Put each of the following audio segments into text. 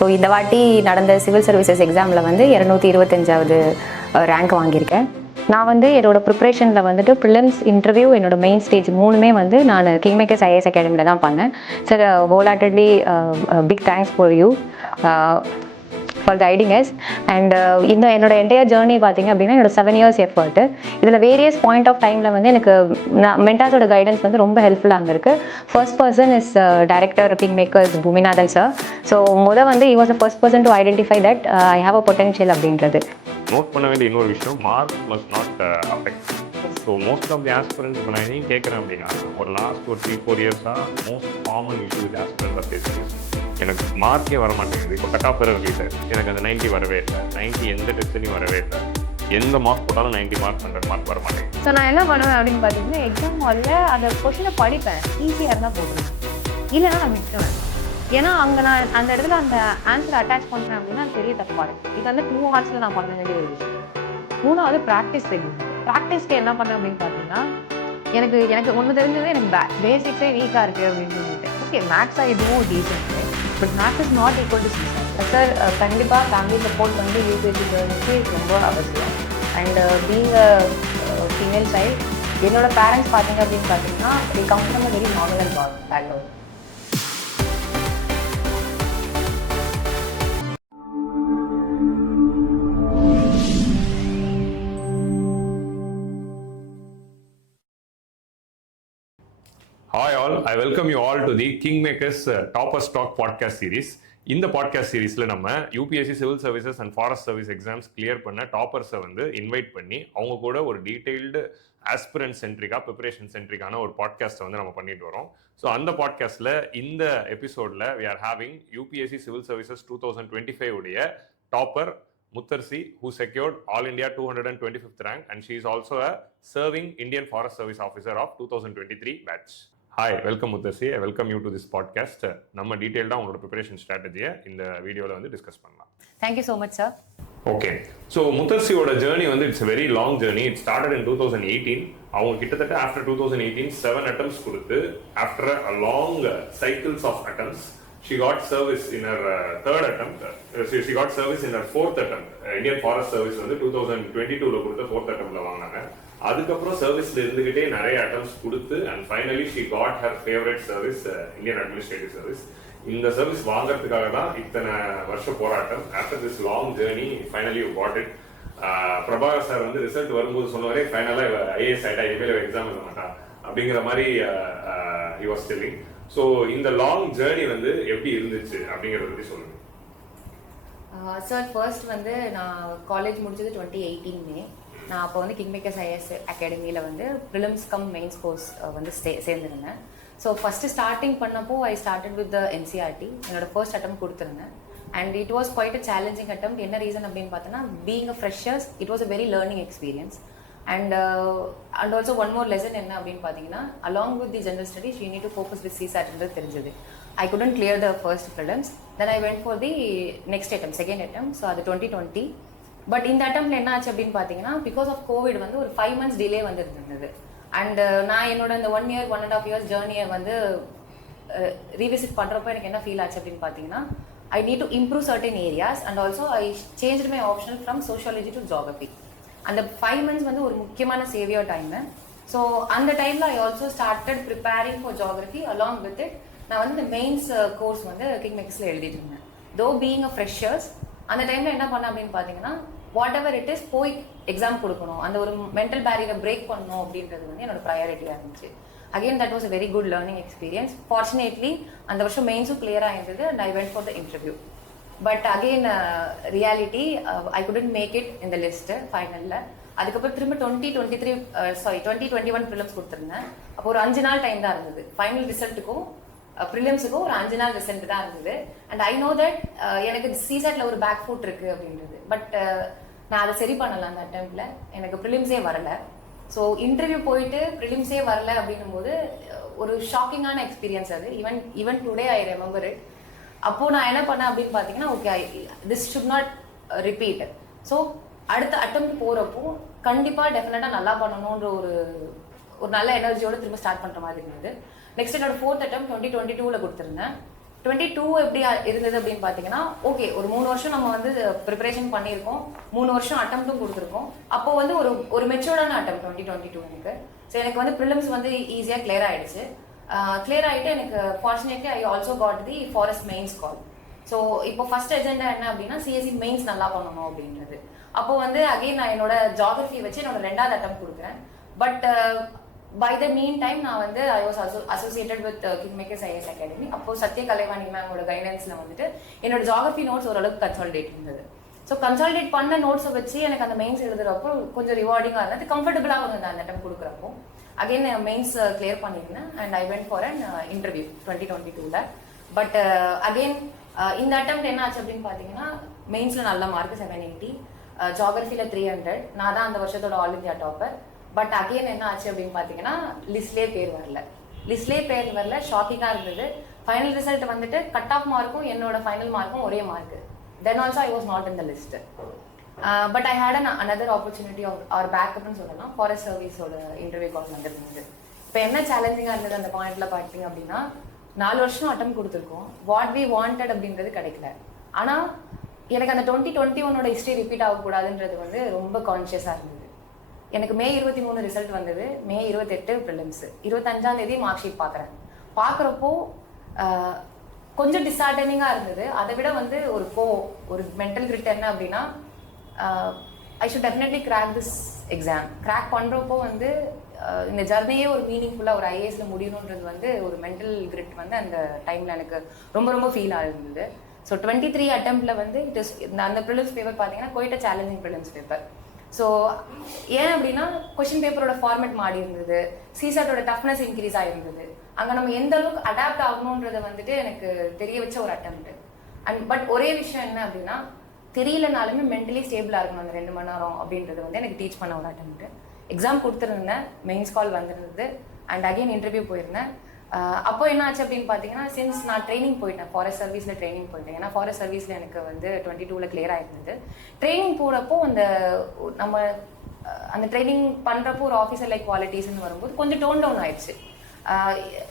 So இந்த வாட்டி நடந்த சிவில் சர்வீசஸ் எக்ஸாமில் வந்து 225வது ரேங்க் வாங்கியிருக்கேன். நான் வந்து என்னோடய ப்ரிப்ரேஷனில் வந்துட்டு ப்ரிலிம்ஸ், இன்டர்வியூ, என்னோடய மெயின் ஸ்டேஜ் 3மே வந்து நான் கிங்மேக்கர்ஸ் ஐஏஎஸ் அகாடமியில் தான் பண்ணேன். Sir wholeheartedly big thanks for you for guiding us. And இந்த என்னோட என்டையர் ஜேர்னி பார்த்திங்க அப்படின்னா என்னோட 7 years எஃபர்ட்டு. இதில் வேரியஸ் பாயிண்ட் ஆஃப் டைமில் வந்து எனக்கு மென்டாஸோட கைடன்ஸ் வந்து ரொம்ப ஹெல்ப்ஃபுல்லாக இருந்திருக்கு. First person is director Kingmakers Poominathan sir. So வந்து he was the first person to identify that I have a potential அப்படின்றது. நோட் பண்ண வேண்டிய இன்னொரு விஷயம், mark must not affect. So most of the aspirants இப்போ நான் எதையும் கேட்குறேன் அப்படின்னா, ஒரு லாஸ்ட் ஒரு 3-4 இயர்ஸாக most common issue with aspirants பேசுகிறேன். எனக்கு மார்க்கே வர மாட்டேங்குது. இப்போ கட் ஆஃப் ரிலீஸ் எனக்கு அந்த 90 வரவே இல்லை, 90 எந்த டெஸ்ட்லையும் வரவே இல்லை. எந்த மார்க் போட்டாலும் 90 மார்க் 100 மார்க் வர மாட்டேங்குது. ஸோ நான் என்ன பண்ணுவேன் அப்படின்னு பார்த்தீங்கன்னா, எக்ஸாம் ஹாலில் அந்த கொஷினை படிப்பேன், ஈஸியாக இருந்தால் போடுவேன், இல்லைன்னா நான் விட்டுருவேன். ஏன்னா அங்கே நான் அந்த இடத்துல அந்த ஆன்சரை அட்டாச் பண்ணுறேன் அப்படின்னா அது பெரிய தப்பாக இருக்குது. இது வந்து 2 hours நான் பண்ண வேண்டிய ஒரு விஷயம். 3வது ப்ராக்டிஸ் தெரியும். ப்ராக்டிஸ்க்கு என்ன பண்ணேன் அப்படின்னு பார்த்தீங்கன்னா, எனக்கு ஒன்று தெரிஞ்சது, எனக்கு பேசிக்ஸே வீக்காக இருக்குது அப்படின்னு சொல்லிட்டு, ஓகே மேக்ஸ் ஆகி இதுவும் decent, but maths is not equal to CSAT. Sir கண்டிப்பாக ஃபேமிலி சப்போர்ட் வந்து UPSC ஜர்னிக்கு ரொம்ப அவசியம். And being a female child, என்னோட பேரண்ட்ஸ் பார்த்தீங்க அப்படின்னு பார்த்தீங்கன்னா they come from a very nominal background. Hi all, I welcome you all to the Kingmakers Topper Stock podcast series. இந்த பாட்காஸ்ட் சீரீஸில் நம்ம UPSC civil services and forest service exams clear பண்ண டாப்பர்ஸை வந்து invite பண்ணி அவங்க கூட ஒரு டீட்டெயில்டு ஆஸ்பிரன்ட் சென்ட்ரிக்காக, ப்ரிப்பரேஷன் சென்ட்ரிக்கான ஒரு பாட்காஸ்ட்டை வந்து நம்ம பண்ணிட்டு வரோம். ஸோ அந்த பாட்காஸ்ட்டில் இந்த எபிசோடில் we are having UPSC civil services 2025 உடைய topper Muthuarasi, who secured All India 225th rank, and she is also a serving Indian Forest Service Officer of 2023 batch. Hi, welcome Muthuarasi. I welcome you to this podcast. நம்ம டீடைல்டா உங்களோட preparation ஸ்ட்ராட்டஜியை இந்த வீடியோவில் வந்து discuss பண்ணலாம். Thank you so much, sir. Okay. So Muthuarasiயோட journey வந்து it's a very long journey. It started in 2018. அவங்க கிட்டத்தட்ட after 2018 7 attempts கொடுத்து after a long cycles of attempts she got service in her third attempt. She got service in her fourth attempt. Indian Forest Service வந்து 2022ல கொடுத்த fourth attemptல வாங்கினாங்க. அதுக்கப்புறம் சர்வீஸ்ல இருந்துகிட்டே நிறைய அட்டம்ப்ட்ஸ் கொடுத்து and finally she got her favorite service, Indian Administrative Service. இந்த service வாங்குறதுக்காக தான் இத்தனை வருஷ போராட்டம். After this long journey finally you got it. Prabhakar sir வந்து ரிசல்ட் வரும்போது சொன்னவரே ஃபைனலா ஐஏஎஸ் ஆயிட்டா, இனிமேல் எக்ஸாம் எழுத மாட்டா அப்படிங்கிற மாதிரி he was telling. ஸோ இந்த லாங் ஜேர்னி வந்து எப்படி இருந்துச்சு அப்படிங்கிறத பற்றி சொல்லுங்க. சார் ஃபர்ஸ்ட் வந்து நான் காலேஜ் முடிச்சது 2018 மே. நான் அப்போ வந்து கிங்மேக்கர்ஸ் ஐஏஎஸ் அகாடமியில் வந்து ப்ரிலிம்ஸ் கம் மெயின்ஸ் கோர்ஸ் வந்து சேர்ந்துருந்தேன். ஸோ ஃபஸ்ட்டு ஸ்டார்டிங் பண்ணப்போ ஐ ஸ்டார்டட் வித் NCERT. என்னோட ஃபர்ஸ்ட் அட்டெம்ப்ட் கொடுத்துருந்தேன். And it was quite a challenging attempt. என்ன ரீசன் அப்படின்னு பார்த்தோன்னா, being a freshers it was a very learning experience. And also one more lesson என்ன அப்படின்னு பார்த்தீங்கன்னா, along with the general studies you need to focus with CSAT என்றது தெரிஞ்சது. I couldn't clear the first prelims. Then I went for the next attempt, second attempt. So அது 2020. But இந்த அட்டெம்ப்ட்ல என்ன ஆச்சு அப்படின்னு பார்த்தீங்கன்னா, பிகாஸ் ஆஃப் கோவிட் வந்து ஒரு 5 months டிலே வந்து இருந்தது. அண்ட் நான் என்னோட இந்த 1 year 1.5 years ஜேர்னியை வந்து ரீவிசிட் பண்ணுறப்போ எனக்கு என்ன ஃபீல் ஆச்சு அப்படின்னு பார்த்தீங்கன்னா, I need to improve certain areas and also I changed my option from sociology to geography. அந்த 5 months வந்து ஒரு முக்கியமான சேவியர் டைமு. ஸோ அந்த டைமில் I also started preparing for geography. Along with it நான் வந்து இந்த மெயின்ஸ் கோர்ஸ் வந்து கிங்மேக்கர்ஸில் எழுதிட்டு இருந்தேன். தோ பீயிங் அ ஃப்ரெஷர்ஸ் அந்த டைமில் என்ன பண்ணேன் அப்படின்னு பார்த்தீங்கன்னா, வாட் எவர் இட் இஸ் போய் எக்ஸாம் கொடுக்கணும், அந்த ஒரு மென்டல் பேரியரை பிரேக் பண்ணணும் அப்படின்றது வந்து என்னோட ப்ரையாரிட்டியாக இருந்துச்சு. Again that was a very good learning experience. Fortunately அந்த வருஷம் மெயின்ஸும் கிளியராக இருந்தது and I went for the interview. But again reality I couldn't make it இந்த லிஸ்ட்டு ஃபைனலில். அதுக்கப்புறம் திரும்ப 2021 ப்ரிலிம்ஸ் கொடுத்துருந்தேன். அப்போ ஒரு 5 நாள் டைம் தான் இருந்தது. ஃபைனல் ரிசல்ட்டுக்கும் ப்ரிலிம்ஸுக்கும் ஒரு 5 நாள் ரிசல்ட் தான் இருந்தது. அண்ட் ஐ நோ தட் எனக்கு CSATல ஒரு பேக் ஃபுட் இருக்குது அப்படின்றது. பட் நான் அதை சரி பண்ணலை. அந்த அட்டெம்ப்டில் எனக்கு ப்ரிலிம்ஸே வரலை. ஸோ இன்டர்வியூ போயிட்டு ப்ரிலிம்ஸே வரலை அப்படின்னும் போது ஒரு ஷாக்கிங்கான எக்ஸ்பீரியன்ஸ் அது. Even today I remember it. அப்போது நான் என்ன பண்ணேன் அப்படின்னு பார்த்தீங்கன்னா, okay this should not repeat. So அடுத்த அட்டெம்ப்ட் போகிறப்போ கண்டிப்பாக டெஃபினட்டாக நல்லா பண்ணணுன்ற ஒரு நல்ல எனர்ஜியோடு திரும்ப ஸ்டார்ட் பண்ணுற மாதிரி இருந்தது. நெக்ஸ்ட் என்னோட 4th attempt 2022ல் கொடுத்துருந்தேன். 22 எப்படி இருந்தது அப்படின்னு பார்த்தீங்கன்னா, ஓகே ஒரு 3 வருஷம் நம்ம வந்து ப்ரிப்பரேஷன் பண்ணியிருக்கோம், 3 வருஷம் அட்டம்ப்ட்டும் கொடுத்துருக்கோம். அப்போ வந்து ஒரு மெச்சூர்டான அட்டம் 2022 எனக்கு. ஸோ எனக்கு வந்து ப்ரிலிம்ஸ் வந்து ஈஸியாக கிளியர் ஆகிடுச்சு. கிளியர் ஆகிட்டு எனக்கு fortunately I also got the forest mains call. So இப்போ ஃபர்ஸ்ட் எஜெண்டா என்ன அப்படின்னா சிஎஸ்சி மெயின்ஸ் நல்லா பண்ணணும் அப்படின்றது. அப்போ வந்து அகைன் நான் என்னோட ஜியாகிரஃபி வச்சு என்னோட 2வது அட்டம் கொடுக்குறேன். But by the mean time நான் வந்து I was associated with Kingmakers IAS academy. அப்போ சத்ய கலைவாணி மேமோட கைடன்ஸ்ல வந்துட்டு என்னோட ஜியாகிரஃபி நோட்ஸ் ஓரளவுக்கு கன்சாலிடேட் இருந்தது. ஸோ கன்சாலிடேட் பண்ண நோட்ஸை வச்சு எனக்கு அந்த மெயின்ஸ் எழுதுறப்போ கொஞ்சம் ரிவார்டிங்காக இருந்தது, கம்ஃபர்டபுளாக இருந்தது அந்த அட்டம் கொடுக்குறப்போ. அகைன் மெயின்ஸ் கிளியர் பண்ணியிருந்தேன் and I went for an interview 2022. But again இந்த அட்டம் என்ன ஆச்சு அப்படின்னு பார்த்தீங்கன்னா, மெயின்ஸில் நல்ல மார்க் 780, ஜியாகிரஃபியில் 300. நான் தான் அந்த வருஷத்தோட all India topper. But again என்ன ஆச்சு அப்படின்னு பார்த்தீங்கன்னா, லிஸ்ட்லேயே பேர் வரல. ஷாக்கிங்காக இருந்தது. ஃபைனல் ரிசல்ட் வந்துட்டு கட் ஆஃப் மார்க்கும் என்னோட ஃபைனல் மார்க்கும் ஒரே mark. Then also I was not in the list. But I had another opportunity or பேக்கப்னு சொல்லலாம். ஃபாரஸ்ட் சர்வீஸோட இன்டர்வியூ கால் வந்துருந்தது. இப்போ என்ன சேலஞ்சிங்காக இருந்தது அந்த பாயிண்ட்ல பார்த்தீங்க அப்படின்னா, 4 வருஷம் அட்டம் கொடுத்துருக்கோம், வாட் வி வாண்டட் அப்படின்றது கிடைக்கல. ஆனால் எனக்கு அந்த 2021 ஹிஸ்ட்ரி ரிப்பீட் ஆகக்கூடாதுன்றது வந்து ரொம்ப கான்ஷியஸாக இருந்தது. எனக்கு மே 23 ரிசல்ட் வந்தது, மே 28 ப்ரிலிம்ஸ், 25ஆம் தேதி மார்க் ஷீட் பார்க்குறப்போ கொஞ்சம் டிஸ்ஆர்டனிங்காக இருந்தது. அதை விட வந்து ஒரு மென்டல் கிரிட் என்ன அப்படின்னா, I should definitely crack this exam. Crack பண்ணுறப்போ வந்து இந்த ஜர்னியே ஒரு மீனிங்ஃபுல்லாக ஒரு ஐஏஎஸ்ல முடியணுன்றது வந்து ஒரு மென்டல் கிரிட் வந்து அந்த டைமில் எனக்கு ரொம்ப ரொம்ப ஃபீல் ஆகிருந்தது. ஸோ 23 அட்டெம்ப்டில் வந்து அந்த ப்ரிலிம்ஸ் பேப்பர் பார்த்தீங்கன்னா quite a challenging prelims paper. So ஏன் அப்படின்னா கொஸ்டின் பேப்பரோட ஃபார்மேட் மாறி இருந்தது, சிசாட்டோட டஃப்னஸ் இன்க்ரீஸ் ஆகிருந்தது. அங்கே நம்ம எந்த அளவுக்கு அடாப்ட் ஆகணுன்றதை வந்துட்டு எனக்கு தெரிய வச்ச ஒரு அட்டெம்ப்ட். பட் ஒரே விஷயம் என்ன அப்படின்னா, தெரியலனாலுமே மென்டலி ஸ்டேபிளாக இருக்கணும் அந்த 2 மணி நேரம் அப்படின்றது வந்து எனக்கு டீச் பண்ண ஒரு அட்டெம்ப்ட். எக்ஸாம் கொடுத்துருந்தேன், மெயின்ஸ் கால் வந்துருந்தது அண்ட் அகைன் இன்டர்வியூ போயிருந்தேன். அப்போ என்ன ஆச்சு அப்படின்னு பார்த்தீங்கன்னா, சின்ஸ் நான் ட்ரைனிங் போயிட்டேன், ஃபாரஸ்ட் சர்வீஸில் ட்ரைனிங் போயிட்டேன். ஏன்னா ஃபாரஸ்ட் சர்வீஸில் எனக்கு வந்து 22ல் கிளியர் ஆகிருந்தது. ட்ரைனிங் போகிறப்போ நம்ம அந்த ட்ரைனிங் பண்ணுறப்போ ஒரு ஆஃபீஸர் லைக் குவாலிட்டிஸ்ன்னு வரும்போது கொஞ்சம் டோன் டவுன் ஆயிடுச்சு.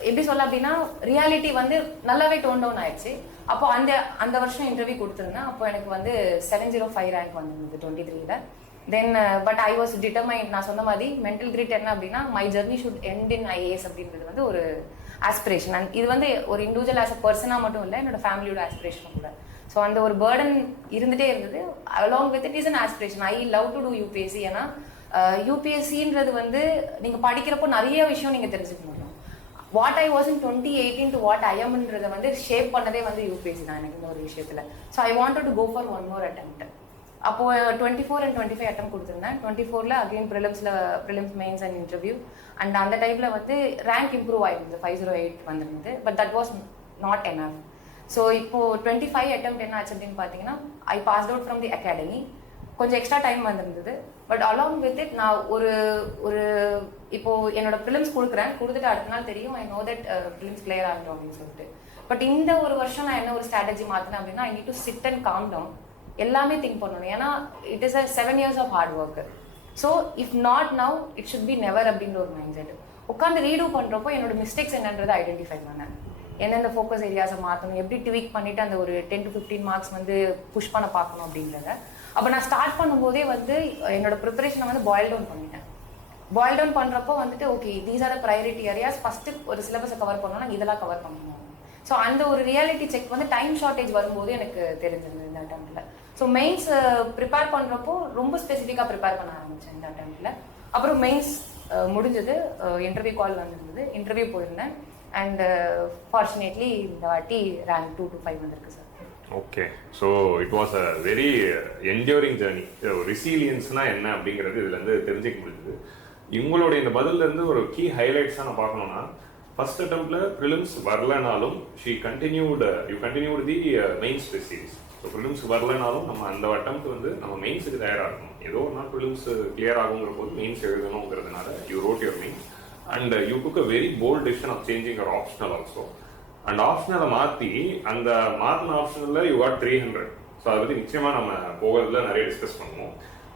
எப்படி சொல்ல அப்படின்னா, ரியாலிட்டி வந்து நல்லாவே டோன் டவுன் ஆயிடுச்சு. அப்போ அந்த வருஷம் இன்டர்வியூ கொடுத்துருந்தேன். அப்போ எனக்கு வந்து 705 ரேங்க் வந்திருந்தது 23ல். Then but I was determined. நான் சொன்ன மாதிரி மென்டல் கிரிட் என்ன அப்படின்னா, my journey should end in IAS அப்படின்றது வந்து ஒரு ஆஸ்பிரேஷன். அண்ட் இது வந்து ஒரு இண்டிவிஜுவல் ஆஸ் அ பர்சனாக மட்டும் இல்லை, என்னோட ஃபேமிலியோட ஆஸ்பிரேஷனும் கூட. ஸோ அந்த ஒரு பேர்டன் இருந்துகிட்டே இருந்தது. Along with it is an aspiration. I love to do UPSC. ஏன்னா யூபிஎஸ்சின்றது வந்து நீங்கள் படிக்கிறப்போ நிறைய விஷயம் நீங்கள் தெரிஞ்சுக்க முடியும். What I was in 2018 to what I எம்ன்றதை வந்து ஷேப் பண்ணதே வந்து யூபிஎஸ்சி தான் எனக்கு இந்த ஒரு விஷயத்தில். So I wanted to go for one more attempt. அப்போ 24 and 25 அட்டம் கொடுத்துருந்தேன். 24ல் again prelims mains and interview. And அந்த டைமில் வந்து ரேங்க் இம்ப்ரூவ் ஆகிருந்தது, 508 வந்திருந்தது. But that was not enough. So இப்போ 25 அட்டம் என்ன ஆச்சு அப்படின்னு பார்த்தீங்கன்னா, I passed out from the academy. கொஞ்சம் எக்ஸ்ட்ரா டைம் வந்திருந்தது. பட் அலாங் வித் இட் நான் ஒரு இப்போ என்னோட ப்ரிலிம்ஸ் கொடுத்துட்டு அடுத்த நாள் தெரியும் I know that prelims clear ஆகிட்டோம் அப்படின்னு சொல்லிட்டு. பட் இந்த ஒரு வருஷம் நான் என்ன ஒரு ஸ்ட்ராட்டஜி மாற்றினேன் அப்படின்னா, I need to sit and calm down. எல்லாமே திங்க் பண்ணணும். ஏன்னா it is 7 years of hard work. So if not now it should be never அப்படின்ற ஒரு மைண்ட் செட். உட்காந்து ரீடூ பண்ணுறப்போ என்னோட மிஸ்டேக்ஸ் என்னன்றதை ஐடென்டிஃபை பண்ணேன். எந்தெந்த ஃபோக்கஸ் ஏரியாஸை மாற்றணும், எப்படி ட்வீக் பண்ணிவிட்டு அந்த ஒரு 10 to 15 மார்க்ஸ் வந்து புஷ் பண்ண பார்க்கணும் அப்படின்றத. அப்போ நான் ஸ்டார்ட் பண்ணும்போதே வந்து என்னோட ப்ரிப்பரேஷனை வந்து பாயில் டவுன் பண்ணிட்டேன். பாயில் டவுன் பண்ணுறப்போ வந்துட்டு okay these are the priority areas. First ஒரு சிலபஸை கவர் பண்ணோம்னா இதெல்லாம் கவர் பண்ணணும். ஸோ அந்த ஒரு ரியாலிட்டி செக் வந்து டைம் ஷார்ட்டேஜ் வரும்போது எனக்கு தெரிஞ்சிருந்தது இந்த அட்டெம்ப்டில். ஸோ மெயின்ஸ் ப்ரிப்பேர் பண்ணுறப்போ ரொம்ப ஸ்பெசிஃபிக்காக ப்ரிப்பேர் பண்ண ஆரம்பித்தேன் இந்த அட்டெம்ப்டில். அப்புறம் மெயின்ஸ் முடிஞ்சது, இன்டர்வியூ கால் வந்திருந்தது, இன்டர்வியூ போயிருந்தேன். அண்ட் ஃபார்ச்சுனேட்லி இந்த வாட்டி ரேங்க் 2 to 5 வந்திருக்கு sir. Okay, so it was a very enduring journey. ரெசிலியன்ஸ்னா என்ன அப்படிங்கிறது இதுலேருந்து தெரிஞ்சிக்க முடியுது. இவங்களுடைய இந்த பதிலேருந்து ஒரு கீ ஹைலைட்ஸாக நான் பார்க்கணுன்னா, ஃபர்ஸ்ட் அட்டெம்ப்டில் ப்ரிலிம்ஸ் வரலனாலும் you continued the mains test series. So prelims வரலனாலும் நம்ம அந்த அட்டெம்ப்ட் வந்து நம்ம மெயின்ஸுக்கு தயாராகணும். ஏதோ ஒரு நாள் ப்ரிலிம்ஸ் கிளியர் ஆகுங்கிற போது மெயின்ஸ் எழுதணுங்கிறதுனால you wrote your mains and you took a very bold decision of changing your optional also. And ஆப்ஷனலை மாற்றி அந்த மாற்றின ஆப்ஷனில் யூ காட் 300. ஸோ அதை பற்றி நிச்சயமாக நம்ம போகிறதுல நிறைய டிஸ்கஸ் பண்ணுவோம்.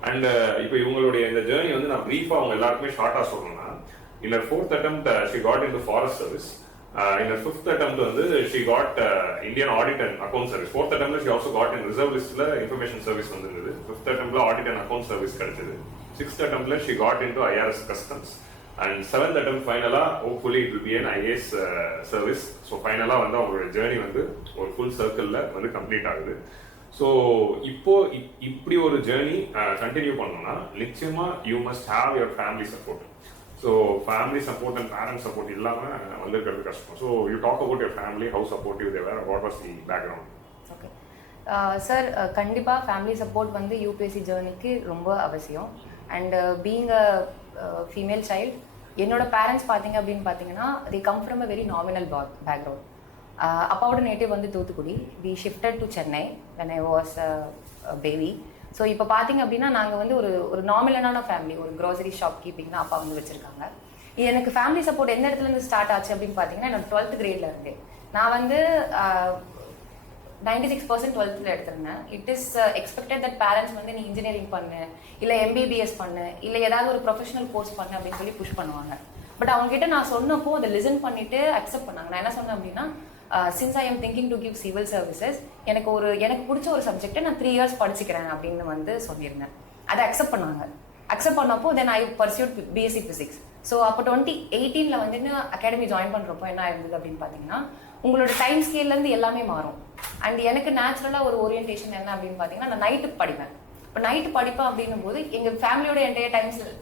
அண்ட் இப்போ இவங்களுடைய இந்த ஜேர்னி வந்து நான் ப்ரீஃபாக அவங்க எல்லாருக்குமே ஷார்ட்டாக சொல்லணும்னா, in her 4th attempt she got into forest service In her 5th attempt வந்து she got Indian Audit and Account Service. 4th attempt she also got in reserve listல information service வந்திருந்தது. 5th attempt Audit and Account Service கிடைச்சது. 6th attempt she got into IRS Customs. And 7th attempt finally hopefully it will be an IAS service. So finally வந்து அவங்களோட journey வந்து ஒரு full சர்க்கிள்ல வந்து complete ஆகுது. So இப்போ இப்படி ஒரு ஜேர்னி கண்டினியூ பண்ணணும்னா நிச்சயமா you must have your family support. So family support and parent support இல்லாமல் வந்துருக்கிறது கஷ்டம். So you talk about your family, how supportive they were, what was the background? Okay sir, கண்டிப்பாக family support வந்து UPSC ஜேர்னிக்கு ரொம்ப அவசியம். And being a female child, என்னோட parents பார்த்தீங்க அப்படின்னு பார்த்தீங்கன்னா they come from a very nominal background. அப்பாவோட நேட்டிவ் வந்து Thoothukudi. We shifted to Chennai when I was baby. So இப்போ பார்த்தீங்க அப்படின்னா நாங்கள் வந்து ஒரு நாமினலான ஃபேமிலி, ஒரு க்ரோசரி ஷாப் கீப்பிங் தான் அப்பா வந்து வச்சுருக்காங்க. எனக்கு ஃபேமிலி சப்போர்ட் எந்த இடத்துலேருந்து ஸ்டார்ட் ஆச்சு அப்படின்னு பார்த்தீங்கன்னா என்னோட 12th கிரேட்ல இருந்தே. நான் வந்து 96% 12th எடுத்திருந்தேன். It is expected that parents வந்து நீ இன்ஜினியரிங் பண்ணு, இல்லை எம்பிபிஎஸ் பண்ணு, இல்லை ஏதாவது ஒரு ப்ரொஃபஷனல் கோர்ஸ் பண்ணு அப்படின்னு சொல்லி புஷ் பண்ணுவாங்க. பட் அவங்ககிட்ட நான் சொன்னப்போ அதை லிசன் பண்ணிட்டு அக்செப்ட் பண்ணாங்க. நான் என்ன சொன்னேன் அப்படின்னா, since I am thinking to give civil services, எனக்கு பிடிச்ச ஒரு சப்ஜெக்டை நான் 3 years படிச்சுக்கிறேன் அப்படின்னு வந்து சொல்லியிருந்தேன். அதை அக்செப்ட் பண்ணாங்க. அக்செப்ட் பண்ணப்போ தென் ஐ பர்சியூட் பிஎஸ்சி ஃபிசிக்ஸ். ஸோ அப்போ 2018 வந்து அகாடமி ஜாயின் பண்ணுறப்போ என்ன இருந்தது அப்படின்னு பார்த்தீங்கன்னா, உங்களோட டைம் ஸ்கேல்லேருந்து எல்லாமே மாறும். அண்ட் எனக்கு நேச்சுரலாக ஒரு ஓரியன்டேஷன் என்ன அப்படின்னு பார்த்தீங்கன்னா, நான் நைட்டு படிப்பேன். இப்போ நைட்டு படிப்பேன் அப்படின்னும் போது எங்கள் ஃபேமிலியோட என்டையர்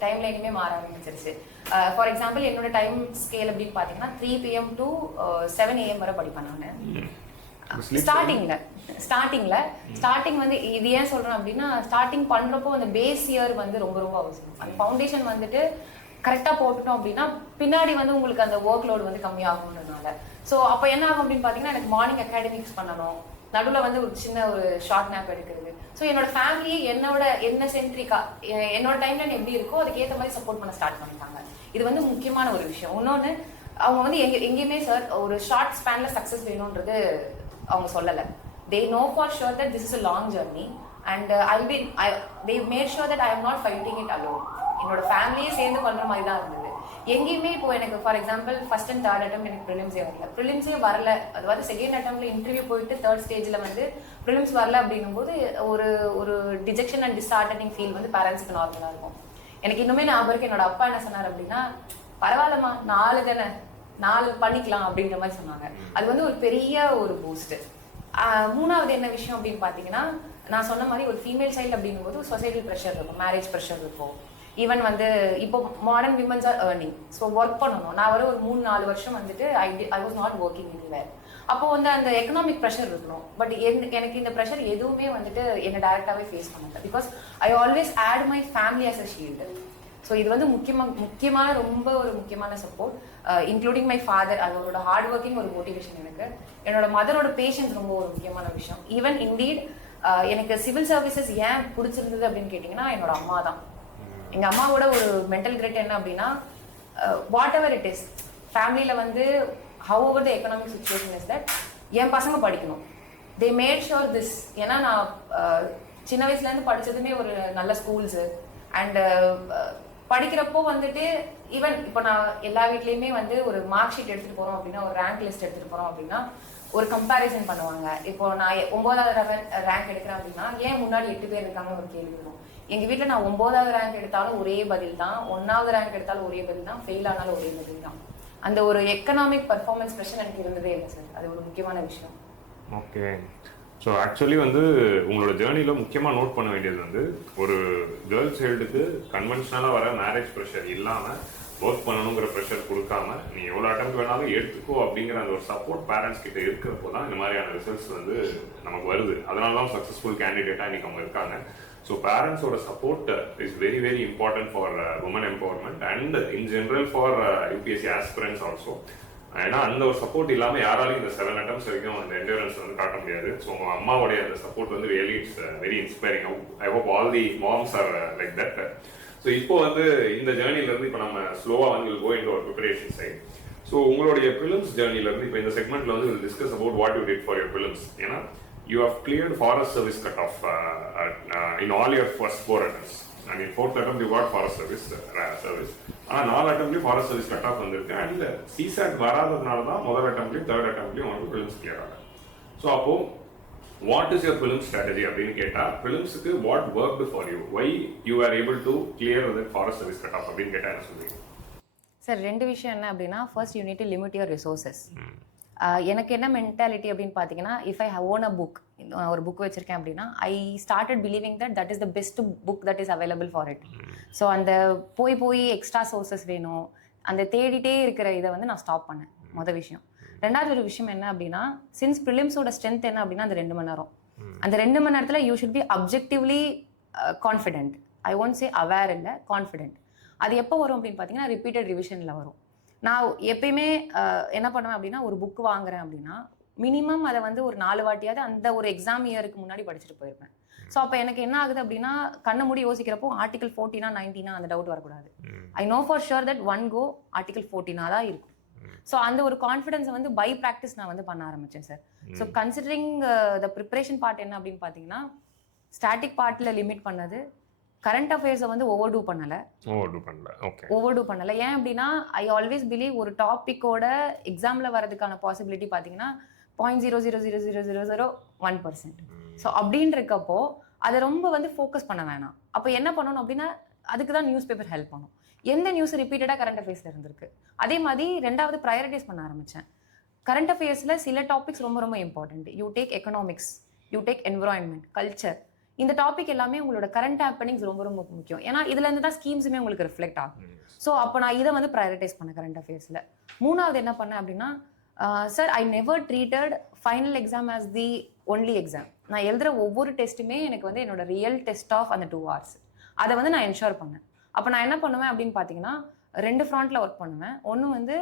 டைம் லைனுமே மாற ஆரம்பிச்சிருச்சு. ஃபார் எக்ஸாம்பிள் என்னோட டைம் ஸ்கேல் அப்படின்னு பார்த்தீங்கன்னா 3 PM to 7 AM வரை படிப்பேன் நான். ஸ்டார்டிங் வந்து இது ஏன் சொல்றேன் அப்படின்னா, ஸ்டார்டிங் பண்றப்போ அந்த பேஸ் இயர் வந்து ரொம்ப ரொம்ப அவசியம். அந்த ஃபவுண்டேஷன் வந்துட்டு கரெக்டாக போட்டுட்டோம் அப்படின்னா பின்னாடி வந்து உங்களுக்கு அந்த ஒர்க் லோடு வந்து கம்மியாகும்ன்றதுனால. ஸோ அப்போ என்ன ஆகும் அப்படின்னு பார்த்தீங்கன்னா, எனக்கு மார்னிங் அகாடமிக்ஸ் பண்ணணும், நடுவில் வந்து ஒரு சின்ன ஒரு ஷார்ட் நேப் எடுக்கிறது. ஸோ என்னோட ஃபேமிலியே என்ன சென்ட்ரிக்கா என்னோட டைம்லைன் எப்படி இருக்கோ அதுக்கேற்ற மாதிரி சப்போர்ட் பண்ண ஸ்டார்ட் பண்ணிட்டாங்க. இது வந்து முக்கியமான ஒரு விஷயம். இன்னொன்று, அவங்க வந்து எங்கேயுமே சார் ஒரு ஷார்ட் ஸ்பேன்ல சக்ஸஸ் வேணும்ன்றது அவங்க சொல்லலை. They know for sure that this is a long journey and they made sure that I am not fighting it alone. என்னோட ஃபேமிலியே சேர்ந்து பண்ற மாதிரி தான் இருந்தது. எங்கேயுமே இப்போ எனக்கு for example first and third அட்டம் எனக்கு ப்ரிலிம்ஸே வரல. அதாவது செகண்ட் அட்டம்ல இன்டர்வியூ போயிட்டு தேர்ட் ஸ்டேஜ்ல வந்து ப்ரிலிம்ஸ் வரல அப்படின்னும் போது ஒரு டிஜெக்ஷன் அண்ட் டிஸ்ஹார்டனிங் ஃபீல் வந்து பேரண்ட்ஸ்க்கு நார்மலாக இருக்கும். எனக்கு இன்னுமே ஞாபகம் இருக்கு, என்னோட அப்பா என்ன சொன்னார் அப்படின்னா, பரவாயில்லம்மா 4 பண்ணிக்கலாம் அப்படின்ற மாதிரி சொன்னாங்க. அது வந்து ஒரு பெரிய ஒரு பூஸ்ட். மூணாவது என்ன விஷயம் அப்படின்னு பார்த்தீங்கன்னா, நான் சொன்ன மாதிரி ஒரு ஃபீமேல் சைல்டு அப்படின்னும் போது சொசைட்டல் ப்ரெஷர் இருக்கும், மேரேஜ் ப்ரெஷர் இருக்கும். ஈவன் வந்து இப்போ modern women's R earning. So work பண்ணணும். நான் ஒரு 3-4 வருஷம் வந்துட்டு ஐ வாஸ் நாட் ஒர்க்கிங் எனிவேர். அப்போ வந்து அந்த எக்கனாமிக் ப்ரெஷர் இருக்கணும். பட் எனக்கு இந்த ப்ரெஷர் எதுவுமே வந்துட்டு என்னை டைரக்டாகவே ஃபேஸ் பண்ணல. Because I always had my family as a shield. So இது வந்து முக்கியமான ரொம்ப ஒரு முக்கியமான சப்போர்ட், இன்க்ளூடிங் மை ஃபாதர். அவரோட ஹார்ட் ஒர்க்கிங் ஒரு மோட்டிவேஷன் எனக்கு. என்னோட மதரோட பேஷன்ஸ் ரொம்ப ஒரு முக்கியமான விஷயம். ஈவன் இண்டீட் எனக்கு சிவில் சர்வீசஸ் ஏன் பிடிச்சிருந்தது அப்படின்னு கேட்டிங்கன்னா, என்னோட அம்மா தான். எங்கள் அம்மாவோட ஒரு மென்டல் கிரெட் என்ன அப்படின்னா, வாட் எவர் இட் இஸ் ஃபேமிலியில் வந்து however the economic situation is that என் பசங்க படிக்கணும். They made sure this. ஏன்னா நான் சின்ன வயசுலேருந்து படித்ததுமே ஒரு நல்ல ஸ்கூல்ஸு அண்ட் படிக்கிறப்போ வந்துட்டு ஈவன் இப்போ நான் எல்லா வீட்லேயுமே வந்து ஒரு மார்க் ஷீட் எடுத்துகிட்டு போகிறோம் அப்படின்னா, ஒரு ரேங்க் லிஸ்ட் எடுத்துகிட்டு போகிறோம் அப்படின்னா ஒரு கம்பேரிசன் பண்ணுவாங்க. இப்போ நான் 9வது ரேங்க் எடுக்கிறேன் அப்படின்னா ஏன் முன்னாடி 8 பேர் இருக்காங்கன்னு ஒரு கேள்வி வரும். எங்கள் வீட்டில் நான் 9வது ரேங்க் எடுத்தாலும் ஒரே பதில் தான், 1வது ரேங்க் எடுத்தாலும் ஒரே பதில் தான், ஃபெயில் ஆனாலும் ஒரே பதில் தான். அந்த ஒரு எக்கனாமிக் பர்ஃபார்மன்ஸ் ப்ரெஷர் எனக்கு இருந்ததே இல்லை சார். அது ஒரு முக்கியமான விஷயம். ஓகே. ஸோ ஆக்சுவலி வந்து உங்களோட ஜேர்னியில் முக்கியமாக நோட் பண்ண வேண்டியது வந்து, ஒரு கேர்ள் சைல்டுக்கு கன்வென்ஷனலாக வர மேரேஜ் ப்ரெஷர் இல்லாமல் ஒர்க் பண்ணணுங்கிற ப்ரெஷர் கொடுக்காம நீ எவ்வளோ அட்டம் வேணாலும் எடுத்துக்கோ அப்படிங்கிற அந்த ஒரு சப்போர்ட் பேரண்ட்ஸ் கிட்ட இருக்கிறப்போ தான் இந்த மாதிரியான ரிசல்ட்ஸ் வந்து நமக்கு வருது. அதனால தான் சக்ஸஸ்ஃபுல் கேண்டிடேட்டாக இன்னைக்கு அவங்க இருக்காங்க. ஸோ பேரண்ட்ஸோட support is very very important for women empowerment and in general for UPSC aspirants also. ஏன்னா அந்த ஒரு சப்போர்ட் இல்லாமல் யாராலையும் இந்த 7 attempts வரைக்கும் அந்த என்டூரன்ஸ் வந்து காட்ட முடியாது. ஸோ உங்கள் அம்மாவுடைய அந்த சப்போர்ட் வந்து really it's very inspiring. I hope all the moms R like that. So இப்போ வந்து இந்த ஜேர்னிலேருந்து இப்போ நம்ம ஸ்லோவாக வந்து கோ இன்டு ஒரு ப்ரிப்பரேஷன் சைட். ஸோ உங்களுடைய ப்ரிலிம்ஸ் ஜேர்னிலேருந்து இப்போ இந்த செக்மெண்ட்ல வந்து discuss about what you did for your prelims. ஏன்னா you have cleared forest service cutoff in all your first 4 attempts. And in 4th attempt you got forest service ஆனால் 4 attemptலயும் forest service cut off வந்திருக்கு. And CSAT வராததுனால தான் முதல் அட்டம்ப்ட்லயும் 3rd attemptலயும் உங்களுக்கு prelims clear ஆகும். So அப்போ what is your prelims strategy அப்படின்னு கேட்டா prelims-க்கு what worked for you, why you are able to clear that forest service cut off அப்படின்னு கேட்டா என்ன சொல்றீங்க? சார் ரெண்டு விஷயம் என்ன அப்படின்னா, first you need to limit your resources. எனக்கு என்ன மென்டாலிட்டி அப்படின்னு பார்த்தீங்கன்னா, if I own a book, ஒரு புக் வச்சிருக்கேன் அப்படின்னா, I started believing that is the best book that is available for it. So அந்த போய் எக்ஸ்ட்ரா சோர்சஸ் வேணும், அந்த தேடிட்டே இருக்கிற இதை வந்து நான் ஸ்டாப் பண்ணேன். மொதல் விஷயம். ரெண்டாவது ஒரு விஷயம் என்ன அப்படின்னா, சின்ஸ் ப்ரிலிம்ஸோட ஸ்ட்ரென்த் என்ன அப்படின்னா அந்த 2 மணி நேரம். அந்த 2 மணி நேரத்தில் you should be objectively confident. I won't say aware இல்லை, கான்ஃபிடென்ட். அது எப்போ வரும் அப்படின்னு பார்த்தீங்கன்னா ரிப்பீட்டட் ரிவிஷனில் வரும். நான் எப்பயுமே என்ன பண்ணுவேன் அப்படின்னா, ஒரு புக் வாங்குறேன் அப்படின்னா மினிமம் அதை வந்து ஒரு 4 வாட்டியாவது அந்த ஒரு எக்ஸாம் இயருக்கு முன்னாடி படிச்சுட்டு போயிருப்பேன். ஸோ அப்போ எனக்கு என்ன ஆகுது அப்படின்னா, கண்ணை மூடி யோசிக்கிறப்போ ஆர்டிகல் 14 19 அந்த டவுட் வரக்கூடாது. I know for sure that one go article 14 தான் இருக்கும். ஸோ அந்த ஒரு கான்ஃபிடன்ஸை வந்து பை ப்ராக்டிஸ் நான் வந்து பண்ண ஆரம்பித்தேன் sir. So considering the preparation part என்ன அப்படின்னு பார்த்தீங்கன்னா, ஸ்டாட்டிக் பார்ட்டில் லிமிட் பண்ணது, கரண்ட் அஃபேர்ஸை வந்து ஓவர்டூ பண்ணலை. ஏன் அப்படின்னா, ஐ ஆல்வேஸ் பிலீவ் ஒரு டாப்பிக்கோட எக்ஸாமில் வரதுக்கான பாசிபிலிட்டி பார்த்தீங்கன்னா 0.0000001%. ஸோ அப்படின்னு இருக்கப்போ அதை ரொம்ப வந்து ஃபோக்கஸ் பண்ண வேணாம். அப்போ என்ன பண்ணணும் அப்படின்னா, அதுக்கு தான் நியூஸ் பேப்பர் ஹெல்ப் பண்ணும். எந்த நியூஸ் ரிப்பீட்டடாக கரண்ட் அஃபேர்ஸில் இருந்திருக்கு, அதே மாதிரி ரெண்டாவது ப்ரையாரிட்டைஸ் பண்ண ஆரம்பித்தேன். கரண்ட் அஃபேர்ஸில் சில டாபிக்ஸ் ரொம்ப ரொம்ப important. You take economics, you take environment, culture. இந்த டாபிக் எல்லாமே உங்களோட கரண்ட் ஹேப்பனிங்ஸ் ரொம்ப ரொம்ப முக்கியம். ஏன்னா இதுலேருந்து தான் ஸ்கீம்ஸுமே உங்களுக்கு ரிஃப்ளெக்ட் ஆகும். ஸோ அப்போ நான் இதை வந்து ப்ரையாரிட்டைஸ் பண்ணேன் கரண்ட் அஃபேர்ஸில். மூணாவது என்ன பண்ணேன் அப்படின்னா, sir I never treated final exam as the only exam. நான் எழுதுகிற ஒவ்வொரு டெஸ்ட்டுமே எனக்கு வந்து என்னோட ரியல் டெஸ்ட் ஆஃப் அந்த 2 hours அதை வந்து நான் என்ஷோர் பண்ணேன். அப்போ நான் என்ன பண்ணுவேன் அப்படின்னு பார்த்தீங்கன்னா, 2 ஃப்ராண்ட்டில் ஒர்க் பண்ணுவேன். ஒன்று வந்து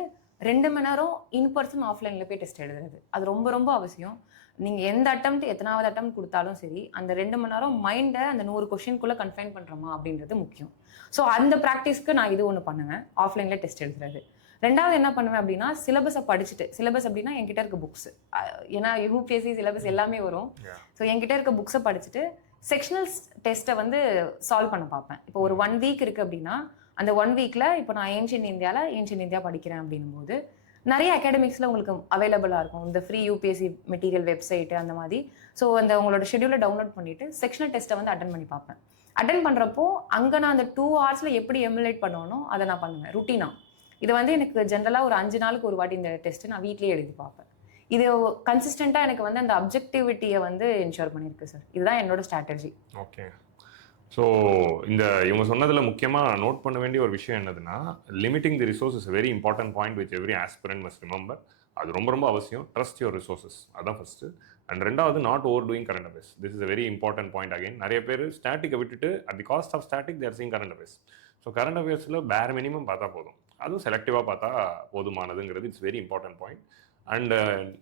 2 மணி நேரம் இன்பர்சன் ஆஃப்லைனில் போய் டெஸ்ட் எழுதுறது, அது ரொம்ப ரொம்ப அவசியம். நீங்கள் எந்த அட்டெம்ப்ட் எத்தனாவது அட்டெம்ப்ட் கொடுத்தாலும் சரி, அந்த 2 மணி நேரம் மைண்டை அந்த 100 கொஷின்குள்ளே கன்ஃபைன் பண்ணுறோமா அப்படின்றது முக்கியம். ஸோ அந்த ப்ராக்டிஸ்க்கு நான் இது ஒன்று பண்ணுவேன், ஆஃப்லைனில் டெஸ்ட் எழுதுறது. ரெண்டாவது என்ன பண்ணுவேன் அப்படின்னா, சிலபஸை படிச்சுட்டு, சிலபஸ் அப்படின்னா என்கிட்ட இருக்க புக்ஸ், ஏன்னா UPSC சிலபஸ் எல்லாமே வரும். ஸோ என்கிட்ட இருக்க புக்ஸை படிச்சுட்டு செக்ஷனல் டெஸ்ட்டை வந்து சால்வ் பண்ண பார்ப்பேன். இப்போ ஒரு 1 வீக் இருக்குது அப்படின்னா, அந்த 1 வீக்கில் இப்போ நான் ஏன்ஷியன் இந்தியா படிக்கிறேன் அப்படின்னும் போது நிறைய அகாடமிக்ஸில் உங்களுக்கு அவைலபிளாக இருக்கும் இந்த ஃப்ரீ UPSC மெட்டீரியல் வெப்சைட்டு அந்த மாதிரி. ஸோ அந்த உங்களோட ஷெடியூலை டவுன்லோட் பண்ணிவிட்டு செக்ஷனல் டெஸ்ட்டை வந்து அட்டன் பண்ணி பார்ப்பேன். அட்டன் பண்ணுறப்போ அங்கே நான் அந்த 2 hours எப்படி எமுலேட் பண்ணணும் அதை நான் பண்ணுவேன் ருட்டீனாக. இது வந்து எனக்கு ஜென்ரலாக ஒரு 5 நாளுக்கு ஒரு வாட்டி இந்த டெஸ்ட்டு நான் வீட்லேயே எழுதி பார்ப்பேன். இது கன்சிஸ்டண்ட்டாக எனக்கு வந்து அந்த அப்ஜெக்டிவிட்டியை வந்து என்ஷோர் பண்ணியிருக்கு சார். இதுதான் என்னோட ஸ்ட்ராட்டஜி. ஓகே. ஸோ இவங்க சொன்னதில் முக்கியமாக நோட் பண்ண வேண்டிய ஒரு விஷயம் என்னதுன்னா, limiting the resource is very important point which every aspirant must remember. அது ரொம்ப ரொம்ப அவசியம். ட்ரஸ்ட் யுவர் ரிசோர்ஸஸ், அதான் ஃபஸ்ட்டு. அண்ட் ரெண்டாவது, not over doing current affairs. This is a very important point. Again நிறைய பேர் ஸ்டாட்டிக்கை விட்டுட்டு at the cost of static they're seeing current affairs. So current அஃபேர்ஸில் பேர் மினிமம் பார்த்தா போதும், அதுவும் செலக்டிவாக பார்த்தா போதுமானதுங்கிறது it's very important point. And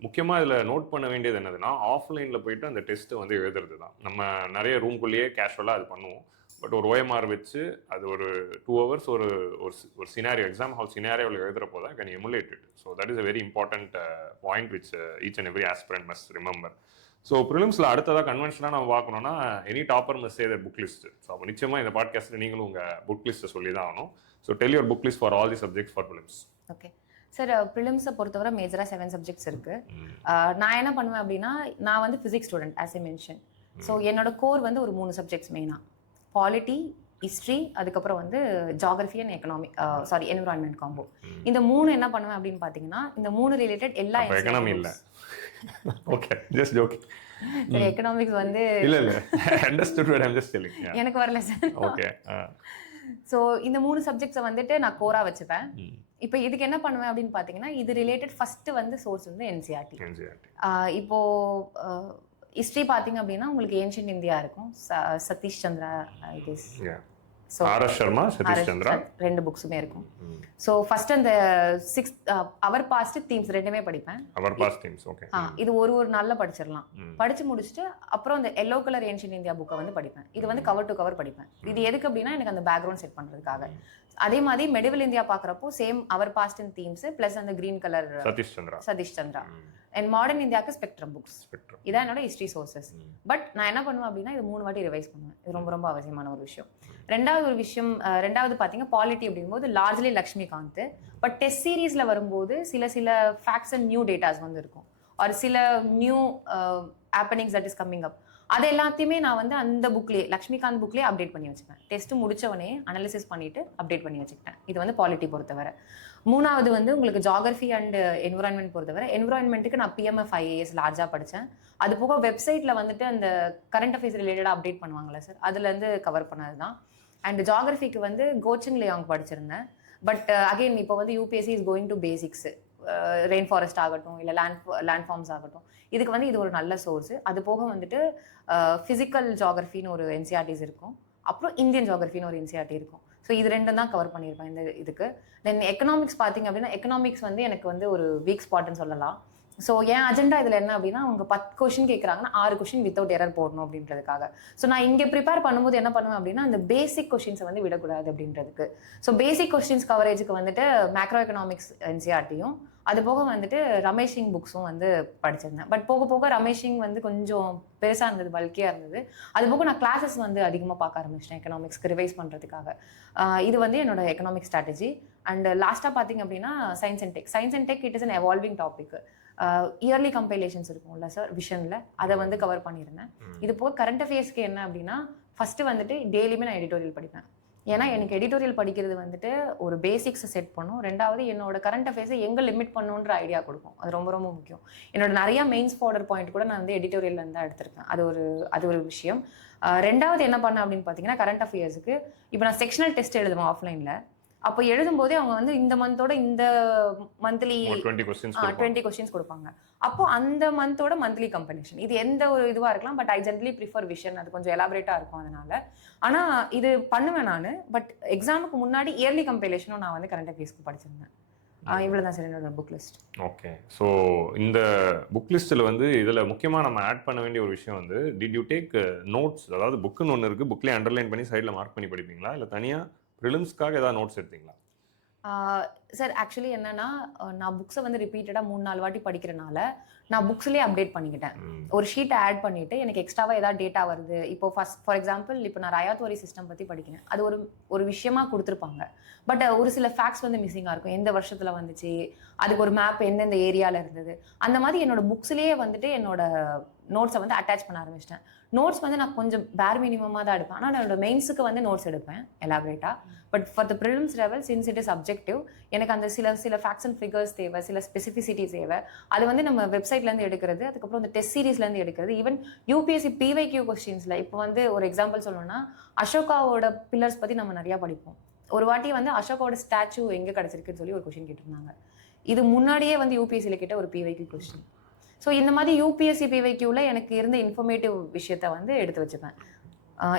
முக்கியமாக இதில் நோட் பண்ண வேண்டியது என்னதுன்னா, ஆஃப்லைனில் போயிட்டு அந்த டெஸ்ட்டு வந்து எழுதுறது தான். நம்ம நிறைய ரூம்குள்ளேயே கேஷுவலாக அது பண்ணுவோம். பட் ஒரு OMR வச்சு அது ஒரு 2 hours ஒரு சினாரியோ, எக்ஸாம் ஹால் சினாரியோவில் எழுதுறப்போ தான் can emulate it. So that is a very important point which each and every aspirant must remember. So ப்ரிலிம்ஸில் அடுத்ததாக கன்வென்ஷனாக நம்ம பார்க்கணும்னா, any topper must say that book list. So அப்போ நிச்சயமாக இந்த பாட்காஸ்ட்டில் நீங்களும் உங்கள் புக் லிஸ்ட்டை சொல்லி தான் ஆகணும். So tell your book list for all the subjects for prelims. Okay sir, ப்ரிலிம்ஸை பொறுத்தவரை மேஜராக 7 சப்ஜெக்ட்ஸ் இருக்குது. நான் என்ன பண்ணுவேன் அப்படின்னா, நான் வந்து physics student as I mention. So என்னோட கோர் வந்து ஒரு 3 சப்ஜெக்ட்ஸ் மெயினாக, பாலிட்டி, ஹிஸ்ட்ரி, அதுக்கப்புறம் வந்து ஜியாகிரஃபி அண்ட் என்விரான்மெண்ட் காம்போ. இந்த 3 என்ன பண்ணுவேன் அப்படின்னு பார்த்தீங்கன்னா, இந்த 3 ரிலேட்டட் எல்லா எக்கனாமி இல்லை. Okay, just joking. எக்கனாமிக்ஸ் வந்து இல்லை understood, I am just telling. எனக்கு வரல சார். ஓகே. ஸோ இந்த 3 சப்ஜெக்ட்ஸை வந்துட்டு நான் கோரா வச்சுப்பேன். இப்போ இதுக்கு என்ன பண்ணுவேன் அப்படின்னு பார்த்தீங்கன்னா, இது ரிலேட்டட் ஃபர்ஸ்ட் வந்து சோர்ஸ் வந்து NCERT. இப்போ ஹிஸ்ட்ரி பார்த்தீங்க அப்படின்னா உங்களுக்கு ஏன்ஷியன்ட் இந்தியா இருக்கும், Satish Chandra it is. So RS Sharma, Satish Chandra 2 புக்ஸுமே இருக்கும். ஸோ ஃபர்ஸ்ட் அந்த 6 அவர் பாஸ்ட் தீம்ஸ் 2மே படிப்பேன். அவர் பாஸ்ட் தீம்ஸ், ஓகே. இது ஒரு நாள்ல படிச்சிடலாம். படிச்சு முடிச்சுட்டு அப்புறம் அந்த எல்லோ கலர் ஏன்ஷியன்ட் இந்தியா புக்கை வந்து படிப்பேன். இது வந்து கவர் டு கவர் படிப்பேன். இது எதுக்கு அப்படின்னா, எனக்கு அந்த பேக்ரவுண்ட் செட் பண்றதுக்காக. அதே மாதிரி மெடிவல் இந்தியா பார்க்குறப்போ same our past and themes plus அந்த green colour Satish Chandra. And modern இந்தியாவுக்கு ஸ்பெக்ட்ரம் புக்ஸ். இதான் என்னோட ஹிஸ்ட்ரி சோர்சஸ். பட் நான் என்ன பண்ணுவேன் அப்படின்னா இது 3 வாட்டி ரிவைஸ் பண்ணுவேன். இது ரொம்ப ரொம்ப அவசியமான ஒரு விஷயம். ரெண்டாவது பார்த்தீங்கன்னா பாலிட்டி அப்படிங்கும்போது லார்ஜ்லி லக்ஷ்மிகாந்த். பட் டெஸ்ட் சீரீஸ்ல வரும்போது சில ஃபேக்ட்ஸ் அண்ட் நியூ டேட்டாஸ் வந்து இருக்கும், ஒரு சில new happenings that is coming up. அது எல்லாத்தையுமே நான் வந்து அந்த புக்லேயே லக்ஷ்மிகாந்த் புக்லேயே அப்டேட் பண்ணி வச்சுப்பேன். டெஸ்ட் முடிச்சவனே அனாலிசிஸ் பண்ணிட்டு அப்டேட் பண்ணி வச்சுக்கிட்டேன். இது வந்து பாலிட்டி பொறுத்தவரை. 3வது வந்து உங்களுக்கு ஜியாகிரஃபி அண்ட் என்விரான்மெண்ட் பொறுத்தவரை. என்விரான்மெண்ட்டுக்கு நான் PMF IAS லார்ஜாக படித்தேன். அது போக வெப்சைட்டில் வந்துட்டு அந்த கரண்ட் அஃபேர்ஸ் ரிலேட்டடாக அப்டேட் பண்ணுவாங்களே சார், அதுலேருந்து கவர் பண்ணது தான். அண்ட் ஜியாகிரஃபிக்கு வந்து கோச்சிங் லேயாங் படிச்சிருந்தேன். பட் அகெயின் இப்போ வந்து UPSC is going to basics. Rain forest ஆகட்டும் இல்லை லேண்ட் ஃபார்ம்ஸ் ஆகட்டும், இதுக்கு வந்து இது ஒரு நல்ல சோர்ஸ். அது போக வந்துட்டு ஃபிசிக்கல் ஜியாகிரஃபின்னு ஒரு NCERTs இருக்கும், அப்புறம் இந்தியன் ஜியாகிரஃபின்னு ஒரு NCERT இருக்கும். ஸோ இது 2 தான் கவர் பண்ணியிருப்பேன் இந்த இதுக்கு. தென் எக்கனாமிக்ஸ் பார்த்தீங்க அப்படின்னா எக்கனாமிக்ஸ் வந்து எனக்கு வந்து ஒரு வீக் ஸ்பாட்னு சொல்லலாம். ஸோ என் அஜெண்டா இதில் என்ன அப்படின்னா அவங்க 10 கொஸ்டின் கேட்குறாங்கன்னா 6 கொஸ்டின் வித்தவுட் எரர் போடணும் அப்படின்றதுக்காக. ஸோ நான் இங்கே ப்ரிப்பேர் பண்ணும்போது என்ன பண்ணுவேன் அப்படின்னா அந்த பேசிக் கொஸ்டின்ஸை வந்து விடக்கூடாது அப்படின்றதுக்கு. ஸோ பேசிக் கொஸ்டின்ஸ் கவரேஜுக்கு வந்துட்டு மேக்ரோ எக்கனாமிக்ஸ் NCERTயும் அது போக வந்துட்டு ரமேஷ் சிங் புக்ஸும் வந்து படிச்சிருந்தேன். பட் போக போக ரமேஷ் சிங் வந்து கொஞ்சம் பெருசாக இருந்தது, பல்கியாக இருந்தது. அது போக நான் கிளாஸஸ் வந்து அதிகமாக பார்க்க ஆரம்பிச்சிட்டேன் எக்கனாமிக்ஸ்க்கு ரிவைஸ் பண்ணுறதுக்காக. இது வந்து என்னோட எக்கனாமிக் ஸ்ட்ராட்டஜி. அண்ட் லாஸ்ட்டாக பார்த்தீங்க அப்படின்னா science and tech it is an evolving topic. Yearly compilations இருக்கும்ல சார் விஷனில், அதை வந்து கவர் பண்ணியிருந்தேன். இது போக கரண்ட் அஃபேர்ஸ்க்கு என்ன அப்படின்னா ஃபஸ்ட்டு வந்துட்டு டெய்லியுமே நான் எடிட்டோரியல் படிப்பேன். ஏன்னா எனக்கு எடிட்டோரியல் படிக்கிறது வந்துட்டு ஒரு பேசிக்ஸை செட் பண்ணும். 2வது என்னோட கரண்ட் அஃபேர்ஸை எங்கே லிமிட் பண்ணுன்ற ஐடியா கொடுக்கும். அது ரொம்ப ரொம்ப முக்கியம். என்னோட நிறைய மெயின்ஸ் பார்டர் பாயிண்ட் கூட நான் வந்து எடிட்டோரியல்ல இருந்தால் எடுத்திருக்கேன். அது ஒரு விஷயம். 2வது என்ன பண்ணேன் அப்படின்னு பார்த்தீங்கன்னா கரண்ட் அஃபேர்ஸுக்கு இப்போ நான் செக்ஷனல் டெஸ்ட் எழுதுவேன் ஆஃப்லைனில். அப்போ எழுதும்போதே அவங்க வந்து இந்த மந்தோட இந்த மந்த்லி 20 கொஸ்டின்ஸ் கொடுப்பாங்க. அப்போ அந்த மந்தோட மந்த்லி கம்பெனிஷன் இது எந்த ஒரு இதுவாக இருக்கலாம். But I generally prefer vision, அது கொஞ்சம் எலாபரேட்டாக இருக்கும். அதனால ஆனால் இது பண்ணுவேன் நான். பட் எக்ஸாமுக்கு முன்னாடி இயர்லி கம்பைலேஷனும் நான் வந்து கரண்ட் அஃபேர்ஸ்க்கு படிச்சிருந்தேன். இவ்வளோதான் சார் என்னோட புக் லிஸ்ட். ஓகே, ஸோ இந்த புக் லிஸ்ட்டில் வந்து இதில் முக்கியமாக நம்ம ஆட் பண்ண வேண்டிய ஒரு விஷயம் வந்து டிட் யூ டேக் நோட்ஸ்? அதாவது புக்குன்னு ஒன்று இருக்குது, புக்லேயே அண்டர்லைன் பண்ணி சைடில் மார்க் பண்ணி படிப்பீங்களா இல்லை தனியாக ப்ரிலிம்ஸ்க்காக ஏதாவது நோட்ஸ் எடுத்தீங்களா? சார் ஆக்சுவலி என்னன்னா நான் புக்ஸை வந்து ரிப்பீட்டடாக 3-4 வாட்டி படிக்கிறனால நான் புக்ஸ்லேயே அப்டேட் பண்ணிக்கிட்டேன். ஒரு ஷீட்டை ஆட் பண்ணிவிட்டு எனக்கு எக்ஸ்ட்ராவாக ஏதாவது டேட்டா வருது. இப்போ ஃபார் எக்ஸாம்பிள் இப்போ நான் ரயாத்வாரி சிஸ்டம் பற்றி படிக்கிறேன். அது ஒரு விஷயமா கொடுத்துருப்பாங்க. பட் ஒரு சில ஃபேக்ட்ஸ் வந்து மிஸ்ஸிங்காக இருக்கும். எந்த வருஷத்தில் வந்துச்சு, அதுக்கு ஒரு மேப் எந்தெந்த ஏரியாவில் இருந்தது, அந்த மாதிரி என்னோட புக்ஸ்லேயே வந்துட்டு என்னோட நோட்ஸை வந்து அட்டாச் பண்ண ஆரம்பிச்சிட்டேன். நோட்ஸ் வந்து நான் கொஞ்சம் பேர் மினிமமாக தான் எடுப்பேன். ஆனால் என்னோட மெயின்ஸுக்கு வந்து நோட்ஸ் எடுப்பேன் எலாபரேட்டாக. But for the prelims level since it is subjective, எனக்கு அந்த சில ஃபேக்ட்ஸ் அண்ட் ஃபிகர்ஸ் தேவை, சில ஸ்பெசிஃபிசிட்டி தேவை. அது வந்து நம்ம வெப்சைட்லேருந்து எடுக்கிறது, அதுக்கப்புறம் இந்த டெஸ்ட் சீரீஸ்லேருந்து எடுக்கிறது. ஈவன் UPSC PYQ கொஸ்டின்ஸில் இப்போ வந்து ஒரு எக்ஸாம்பிள் சொல்லணும்னா அசோகாவோட பில்லர்ஸ் பற்றி நம்ம நிறையா படிப்போம். ஒரு வாட்டி வந்து அசோகாவோட ஸ்டாச்சு எங்கே கிடச்சிருக்குன்னு சொல்லி ஒரு கொஸ்டின் கேட்டிருந்தாங்க. இது முன்னாடியே வந்து UPSCயில் கிட்ட ஒரு PYQ கொஸ்டின். ஸோ இந்த மாதிரி UPSC PYQவில் எனக்கு இருந்த இன்ஃபர்மேட்டிவ் விஷயத்த வந்து எடுத்து வச்சுப்பேன்.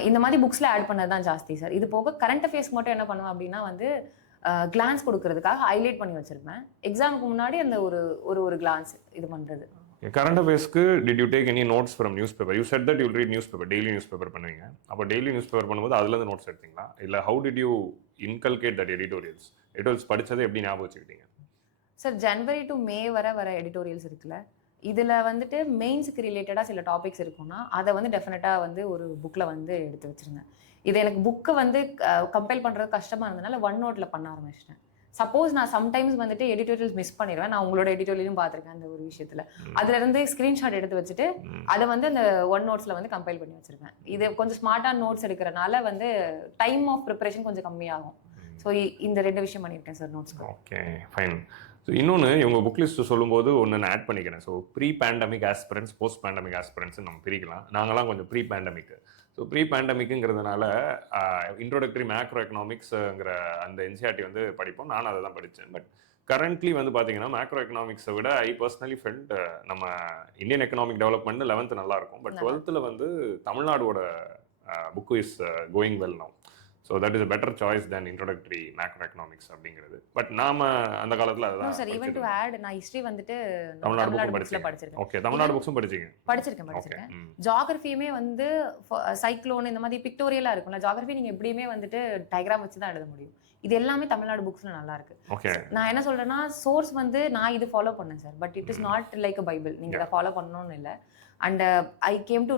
இந்த மாதிரி புக்ஸில் ஆட் பண்ணது தான் ஜாஸ்தி சார். இது போக கரண்ட் அஃபேர்ஸ்க்கு மட்டும் என்ன பண்ணுவேன் அப்படின்னா வந்து கிளான்ஸ் கொடுக்கறதுக்காக ஹைலைட் பண்ணி வச்சிருப்பேன். எக்ஸாமுக்கு முன்னாடி அந்த ஒரு கிளான்ஸ் இது பண்ணுறது. கரண்ட் அஃபேர்ஸ்க்கு did you take any notes from news paper? You said that you read news paper, daily news paper பண்ணுவீங்க. அப்போ டெய்லி நியூஸ் பேப்பர் பண்ணும்போது அதுலேருந்து நோட்ஸ் எடுத்தீங்களா இல்லை how did you inculcate that editorials படித்ததை எப்படி ஞாபகம் வச்சுக்கிட்டீங்க? சார் ஜனவரி டு மே வர எடிட்டோரியல்ஸ் இருக்குல்ல, இதில் வந்துட்டு மெயின்ஸுக்கு ரிலேட்டடாக சில டாபிக்ஸ் இருக்குன்னா அதை வந்து டெஃபினட்டாக வந்து ஒரு புக்கில் வந்து எடுத்து வச்சுருந்தேன். இது எனக்கு புக்கை வந்து கம்பைல் பண்ணுறது கஷ்டமாக இருந்ததுனால ஒன் நோட்டில் பண்ண ஆரம்பிச்சிட்டேன். சப்போஸ் நான் சம்டைம்ஸ் வந்துட்டு எடிட்டோரியல்ஸ் மிஸ் பண்ணிடுவேன். நான் உங்களோட எடிட்டோரியலும் பார்த்துருக்கேன் அந்த ஒரு விஷயத்தில். அதுலேருந்து ஸ்க்ரீன்ஷாட் எடுத்து வச்சுட்டு அதை வந்து அந்த ஒன் நோட்ஸில் வந்து கம்பைல் பண்ணி வச்சுருக்கேன். இது கொஞ்சம் ஸ்மார்ட்டான நோட்ஸ் எடுக்கிறனால வந்து டைம் ஆஃப் ப்ரிப்பரேஷன் கொஞ்சம் கம்மியாகும். ஸோ இந்த 2 விஷயம் பண்ணியிருக்கேன் சார் நோட்ஸ்க்கு. Okay fine. ஸோ இன்னொன்று இவங்க புக் லிஸ்ட்டு சொல்லும்போது ஒன்று நான் ஆட் பண்ணிக்கிறேன். So pre pandemic aspirants, post pandemic aspirants நம்ம பிரிக்கலாம். நாங்களாம் கொஞ்சம் ப்ரீ பேண்டமிக். ஸோ ப்ரீ பேண்டமிக்குங்கிறதுனால இன்ட்ரோடக்டரி மேக்ரோ எக்கனாமிக்ஸுங்கிற அந்த NCERT வந்து படிப்போம். நானும் அதை தான் படித்தேன். பட் கரண்ட்லி வந்து பார்த்தீங்கன்னா மேக்ரோ எக்கனாமிக்ஸை விட ஐ பர்சனலி ஃபெல்ட் நம்ம இந்தியன் எக்கனாமிக் டெவலப்மெண்ட் 11th நல்லாயிருக்கும். பட் 12th வந்து தமிழ்நாடோட book is going well now. So that is a better choice than introductory macro economics அப்படிங்கிறது. பட் நாம அந்த காலத்துல no sir, even to add நான் ஹிஸ்டரி வந்துட்டு தமிழ்நாடு புக்ஸ்ல படிச்சிருக்கேன். ஓகே, தமிழ்நாடு புக்ஸும் படிச்சிருக்கேன். ஜியோகிராஃபியுமே வந்து சைக்ளோன் இந்த மாதிரி பிக்டோரியலா இருக்கும்ல, ஜியோகிராஃபி நீங்க எப்படியுமே வந்துட்டு டயக்ராம் வச்சு தான் எழுத முடியும். இது எல்லாமே தமிழ்நாடு புக்ஸ்ல நல்லா இருக்கு. ஓகே, நான் என்ன சொல்றேன்னா சோர்ஸ் வந்து நான் இது ஃபாலோ பண்ணேன் sir, but it is not like a Bible, நீங்க இதை ஃபாலோ பண்ணணும்னு இல்லை. And I came to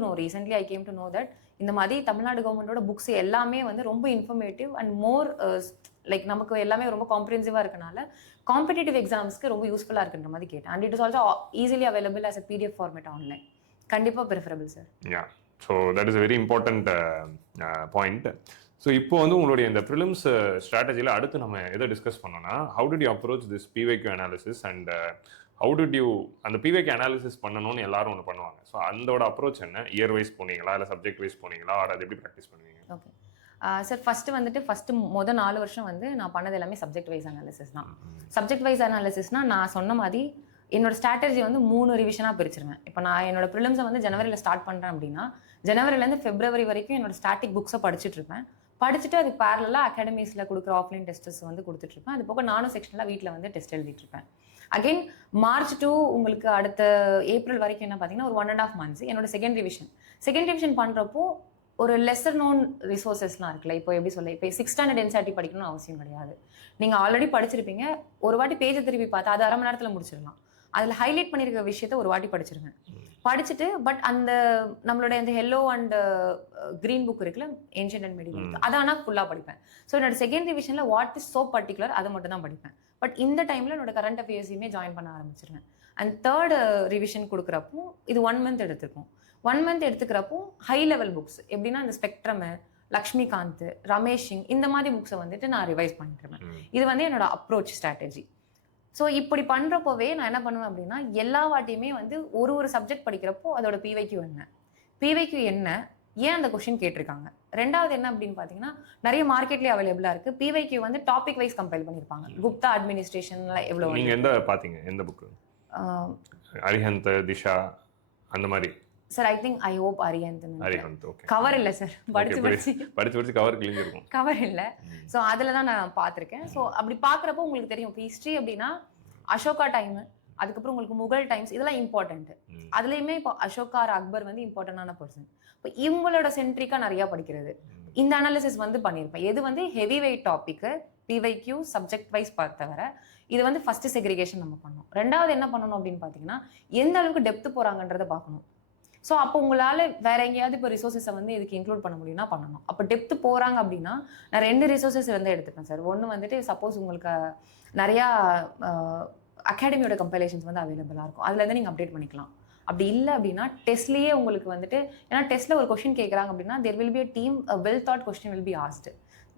know that இந்த மாதிரி தமிழ்நாடு கவர்மெண்டோட புக்ஸ் எல்லாமே வந்து ரொம்ப இன்ஃபர்மேட்டிவ் அண்ட் மோர் லைக் நமக்கு எல்லாமே ரொம்ப காம்ப்ரிஹென்சிவா இருக்கனால காம்படிட்டிவ் எக்ஸாம்ஸ்க்கு ரொம்ப யூஸ்ஃபுல்லா இருக்குன்ற மாதிரி கேட்டேன். And it is also easily available as a PDF format online. கண்டிப்பா preferable sir. Yeah, so that is a very important point. ஸோ இப்போ வந்து உங்களுடைய இந்த ப்ரிலிம்ஸ் ஸ்ட்ராட்டஜியில் அடுத்து நம்ம எதை டிஸ்கஸ் பண்ணோம்னா, how did you approach this PYQ analysis and how did you அந்த PYQ அனாலிசிஸ் பண்ணணும்னு எல்லாரும் ஒன்று பண்ணுவாங்க. ஸோ அதோட அப்ரோச் என்ன? இயர் வைஸ் போனீங்களா இல்லை சப்ஜெக்ட் வைஸ் போனீங்களா, அதை எப்படி ப்ராக்டிஸ் பண்ணுவீங்க? ஓகே சார், ஃபஸ்ட்டு மொதல் 4 வருஷம் வந்து நான் பண்ணது எல்லாமே சப்ஜெக்ட் வைஸ் அனாலிசிஸ் தான். சப்ஜெக்ட் வைஸ் அனாலிசிஸ்னால் நான் சொன்ன மாதிரி என்னோட ஸ்ட்ராட்டஜி வந்து 3 ரிவிஷனாக பிரிச்சிருவேன். இப்போ நான் என்னோட ப்ரிலிம்ஸை வந்து ஜனவரியில் ஸ்டார்ட் பண்ணுறேன் அப்படின்னா ஜனவரிலேருந்து ஃபெப்ரவரி வரைக்கும் என்னோட ஸ்டாட்டிக் புக்ஸை படிச்சுட்டு இருப்பேன். படிச்சுட்டு அதுக்கு பேரலாக அகாடமிஸில் கொடுக்குற ஆஃப்லைன் டெஸ்ட்டஸ் வந்து கொடுத்துட்ருப்பேன். அது போக நானும் செக்ஷனில் வீட்டில் வந்து டெஸ்ட் எழுதிட்டு இருப்பேன். அகெயின் மார்ச் டு உங்களுக்கு அடுத்த ஏப்ரல் வரைக்கும் என்ன பார்த்தீங்கன்னா ஒரு 1.5 months என்னோட செகண்ட் ரிவிஷன் பண்ணுறப்போ ஒரு லெசர் நோன் ரிசோர்ஸஸ்லாம் இருக்குல்ல. இப்போ எப்படி சொல்ல, இப்போ 6th standard NCERT படிக்கணும்னு அவசியம் கிடையாது. நீங்கள் ஆல்ரெடி படிச்சிருப்பீங்க, ஒரு வாட்டி பேஜை திருப்பி பார்த்தா அது 1/2 மணி நேரத்தில் முடிச்சிடலாம். அதில் ஹைலைட் பண்ணியிருக்க விஷயத்த ஒரு வாட்டி படிச்சிருங்க. படிச்சுட்டு பட் அந்த நம்மளோட இந்த எல்லோ அண்ட் கிரீன் புக் இருக்குல்ல, ஏன்ஷியன்ட் அண்ட் மெடிவல், அதை ஆனால் ஃபுல்லாக படிப்பேன். ஸோ என்னோட செகண்ட் ரிவிஷனில் வாட் இஸ் சோ பர்டிகுலர் அதை மட்டும் தான் படிப்பேன். பட் இந்த டைமில் என்னோட கரண்ட் அஃபேர்ஸையுமே ஜாயின் பண்ண ஆரம்பிச்சிருவேன். அண்ட் தேர்ட் ரிவிஷன் கொடுக்குறப்போ இது 1 month எடுத்துருக்கும். 1 month எடுத்துக்கிறப்போ ஹை லெவல் புக்ஸ் எப்படின்னா இந்த ஸ்பெக்ட்ரம், லக்ஷ்மிகாந்த், ரமேஷிங் இந்த மாதிரி புக்ஸை வந்துட்டு நான் ரிவைஸ் பண்ணிட்டுருவேன். இது வந்து என்னோட அப்ரோச் ஸ்ட்ராட்டஜி. ஸோ இப்படி பண்ணுறப்போவே நான் என்ன பண்ணுவேன் அப்படின்னா எல்லா வாட்டியுமே வந்து ஒரு சப்ஜெக்ட் படிக்கிறப்போ அதோட PYQ என்ன, ஏன் அந்த கொஸ்டின் கேட்டிருக்காங்க. ரெண்டாவது என்ன அப்படின்னு பார்த்தீங்கன்னா நிறைய மார்க்கெட்லேயே அவைலபிளாக இருக்குது. PYQ வந்து டாபிக் வைஸ் கம்பைல் பண்ணியிருப்பாங்க. குப்தா அட்மினிஸ்ட்ரேஷன்ல எவ்வளோ. நீங்கள் எந்த பார்த்தீங்க, எந்த புக்கு? அரிஹந்த், திஷா அந்த மாதிரி. Sir I think I hope Arihant. Okay, cover இல்லை சார், படிச்சு கவர் கிழிஞ்சிருக்கும். கவர் இல்லை. ஸோ அதில் தான் நான் பார்த்துருக்கேன். ஸோ அப்படி பார்க்குறப்போ உங்களுக்கு தெரியும் இப்போ ஹிஸ்ட்ரி அப்படின்னா அசோகா டைமு, அதுக்கப்புறம் உங்களுக்கு முகல் டைம்ஸ் இதெல்லாம் இம்பார்ட்டன்ட். அதுலேயுமே இப்போ அசோகா அக்பர் வந்து இம்பார்ட்டன்டான பர்சன். இப்போ இவங்களோட சென்ட்ரிக்காக நிறையா படிக்கிறது. இந்த அனாலிசிஸ் வந்து பண்ணியிருப்பேன். எது வந்து heavy weight topic PYQ subject wise பார்த்தவரை இது வந்து ஃபர்ஸ்ட் செக்ரிகேஷன் நம்ம பண்ணணும். ரெண்டாவது என்ன பண்ணணும் அப்படின்னு பார்த்தீங்கன்னா எந்த அளவுக்கு டெப்த் போகிறாங்கன்றதை பார்க்கணும். ஸோ அப்போ உங்களால் வேற எங்கேயாவது இப்போ ரிசோர்ஸஸை வந்து இதுக்கு இன்க்ளூட் பண்ண முடியும்னா பண்ணணும். அப்போ டெப்த் போகிறாங்க அப்படின்னா நான் 2 ரிசோர்ஸஸ் வந்து எடுத்துப்பேன் சார். ஒன்று வந்துட்டு சப்போஸ் உங்களுக்கு நிறையா அகாடமியோட கம்பைலேஷன்ஸ் வந்து அவைலபிளாக இருக்கும், அதுலேருந்து நீங்கள் அப்டேட் பண்ணிக்கலாம். அப்படி இல்லை அப்படின்னா டெஸ்ட்லேயே உங்களுக்கு வந்துட்டு, ஏன்னா டெஸ்ட்டில் ஒரு கொஸ்டின் கேட்குறாங்க அப்படின்னா there will be a team well thought question will be asked.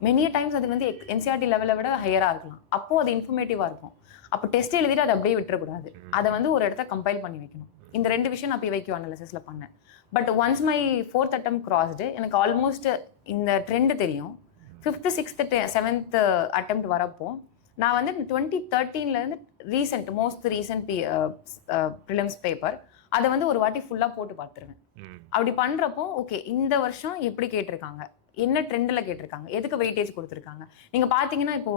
Many times அது வந்து NCERT லெவலை விட ஹையராக இருக்கலாம். அப்போது அது இன்ஃபர்மேட்டிவாக இருக்கும். அப்போ டெஸ்ட் எழுதிட்டு அதை அப்படியே விட்டுறக்கூடாது. அதை வந்து ஒரு இடத்த கம்பைல் பண்ணி வைக்கணும். இந்த 2 விஷயம் நான் PYQ அனாலிசிஸில் பண்ணேன். But once my 4th attempt crossed, எனக்கு ஆல்மோஸ்ட் இந்த ட்ரெண்டு தெரியும். 5th, 6th, 7th attempt வரப்போ நான் வந்து 2013 மோஸ்ட் ரீசெண்ட் ப்ரிலிம்ஸ் பேப்பர் அதை வந்து ஒரு வாட்டி ஃபுல்லாக போட்டு பார்த்துருவேன். அப்படி பண்ணுறப்போ ஓகே இந்த வருஷம் எப்படி கேட்டிருக்காங்க, என்ன ட்ரெண்டில் கேட்டிருக்காங்க, எதுக்கு வெயிட்டேஜ் கொடுத்துருக்காங்க. நீங்கள் பார்த்தீங்கன்னா இப்போ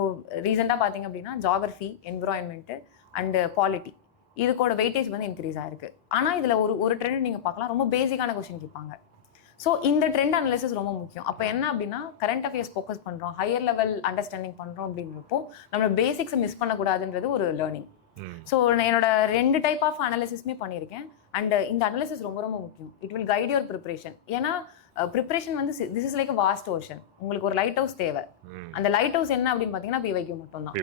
ரீசெண்டாக பார்த்தீங்க அப்படின்னா ஜாகிரஃபி, என்விரான்மெண்ட்டு அண்டு பாலிட்டி இதுக்கோட வெயிட்டேஜ் வந்து இன்க்ரீஸ் ஆயிருக்கு. ஆனால் இதில் ஒரு ட்ரெண்ட் நீங்கள் பார்க்கலாம், ரொம்ப பேசிக்கான கொஸ்டின் கேட்பாங்க. ஸோ இந்த ட்ரெண்ட் அனாலிசிஸ் ரொம்ப முக்கியம். அப்போ என்ன அப்படின்னா கரண்ட் அஃபேர்ஸ் ஃபோக்கஸ் பண்ணுறோம், ஹையர் லெவல் அண்டர்ஸ்டாண்டிங் பண்ணுறோம் அப்படிங்கிறப்போ நம்மளோட பேசிக்ஸை மிஸ் பண்ணக்கூடாதுன்றது ஒரு லேர்னிங். ஸோ என்னோட 2 டைப் ஆஃப் அனாலிசிஸ்மே பண்ணியிருக்கேன். அண்ட் இந்த அனாலிசிஸ் ரொம்ப ரொம்ப முக்கியம். It will guide your preparation. ஏன்னா ப்ரிப்பரேஷன் வந்து this is like a vast ocean. உங்களுக்கு ஒரு லைட் ஹவுஸ் தேவை. அந்த லைட் ஹவுஸ் என்ன அப்படின்னு பார்த்தீங்கன்னா PYQ மட்டும் தான்.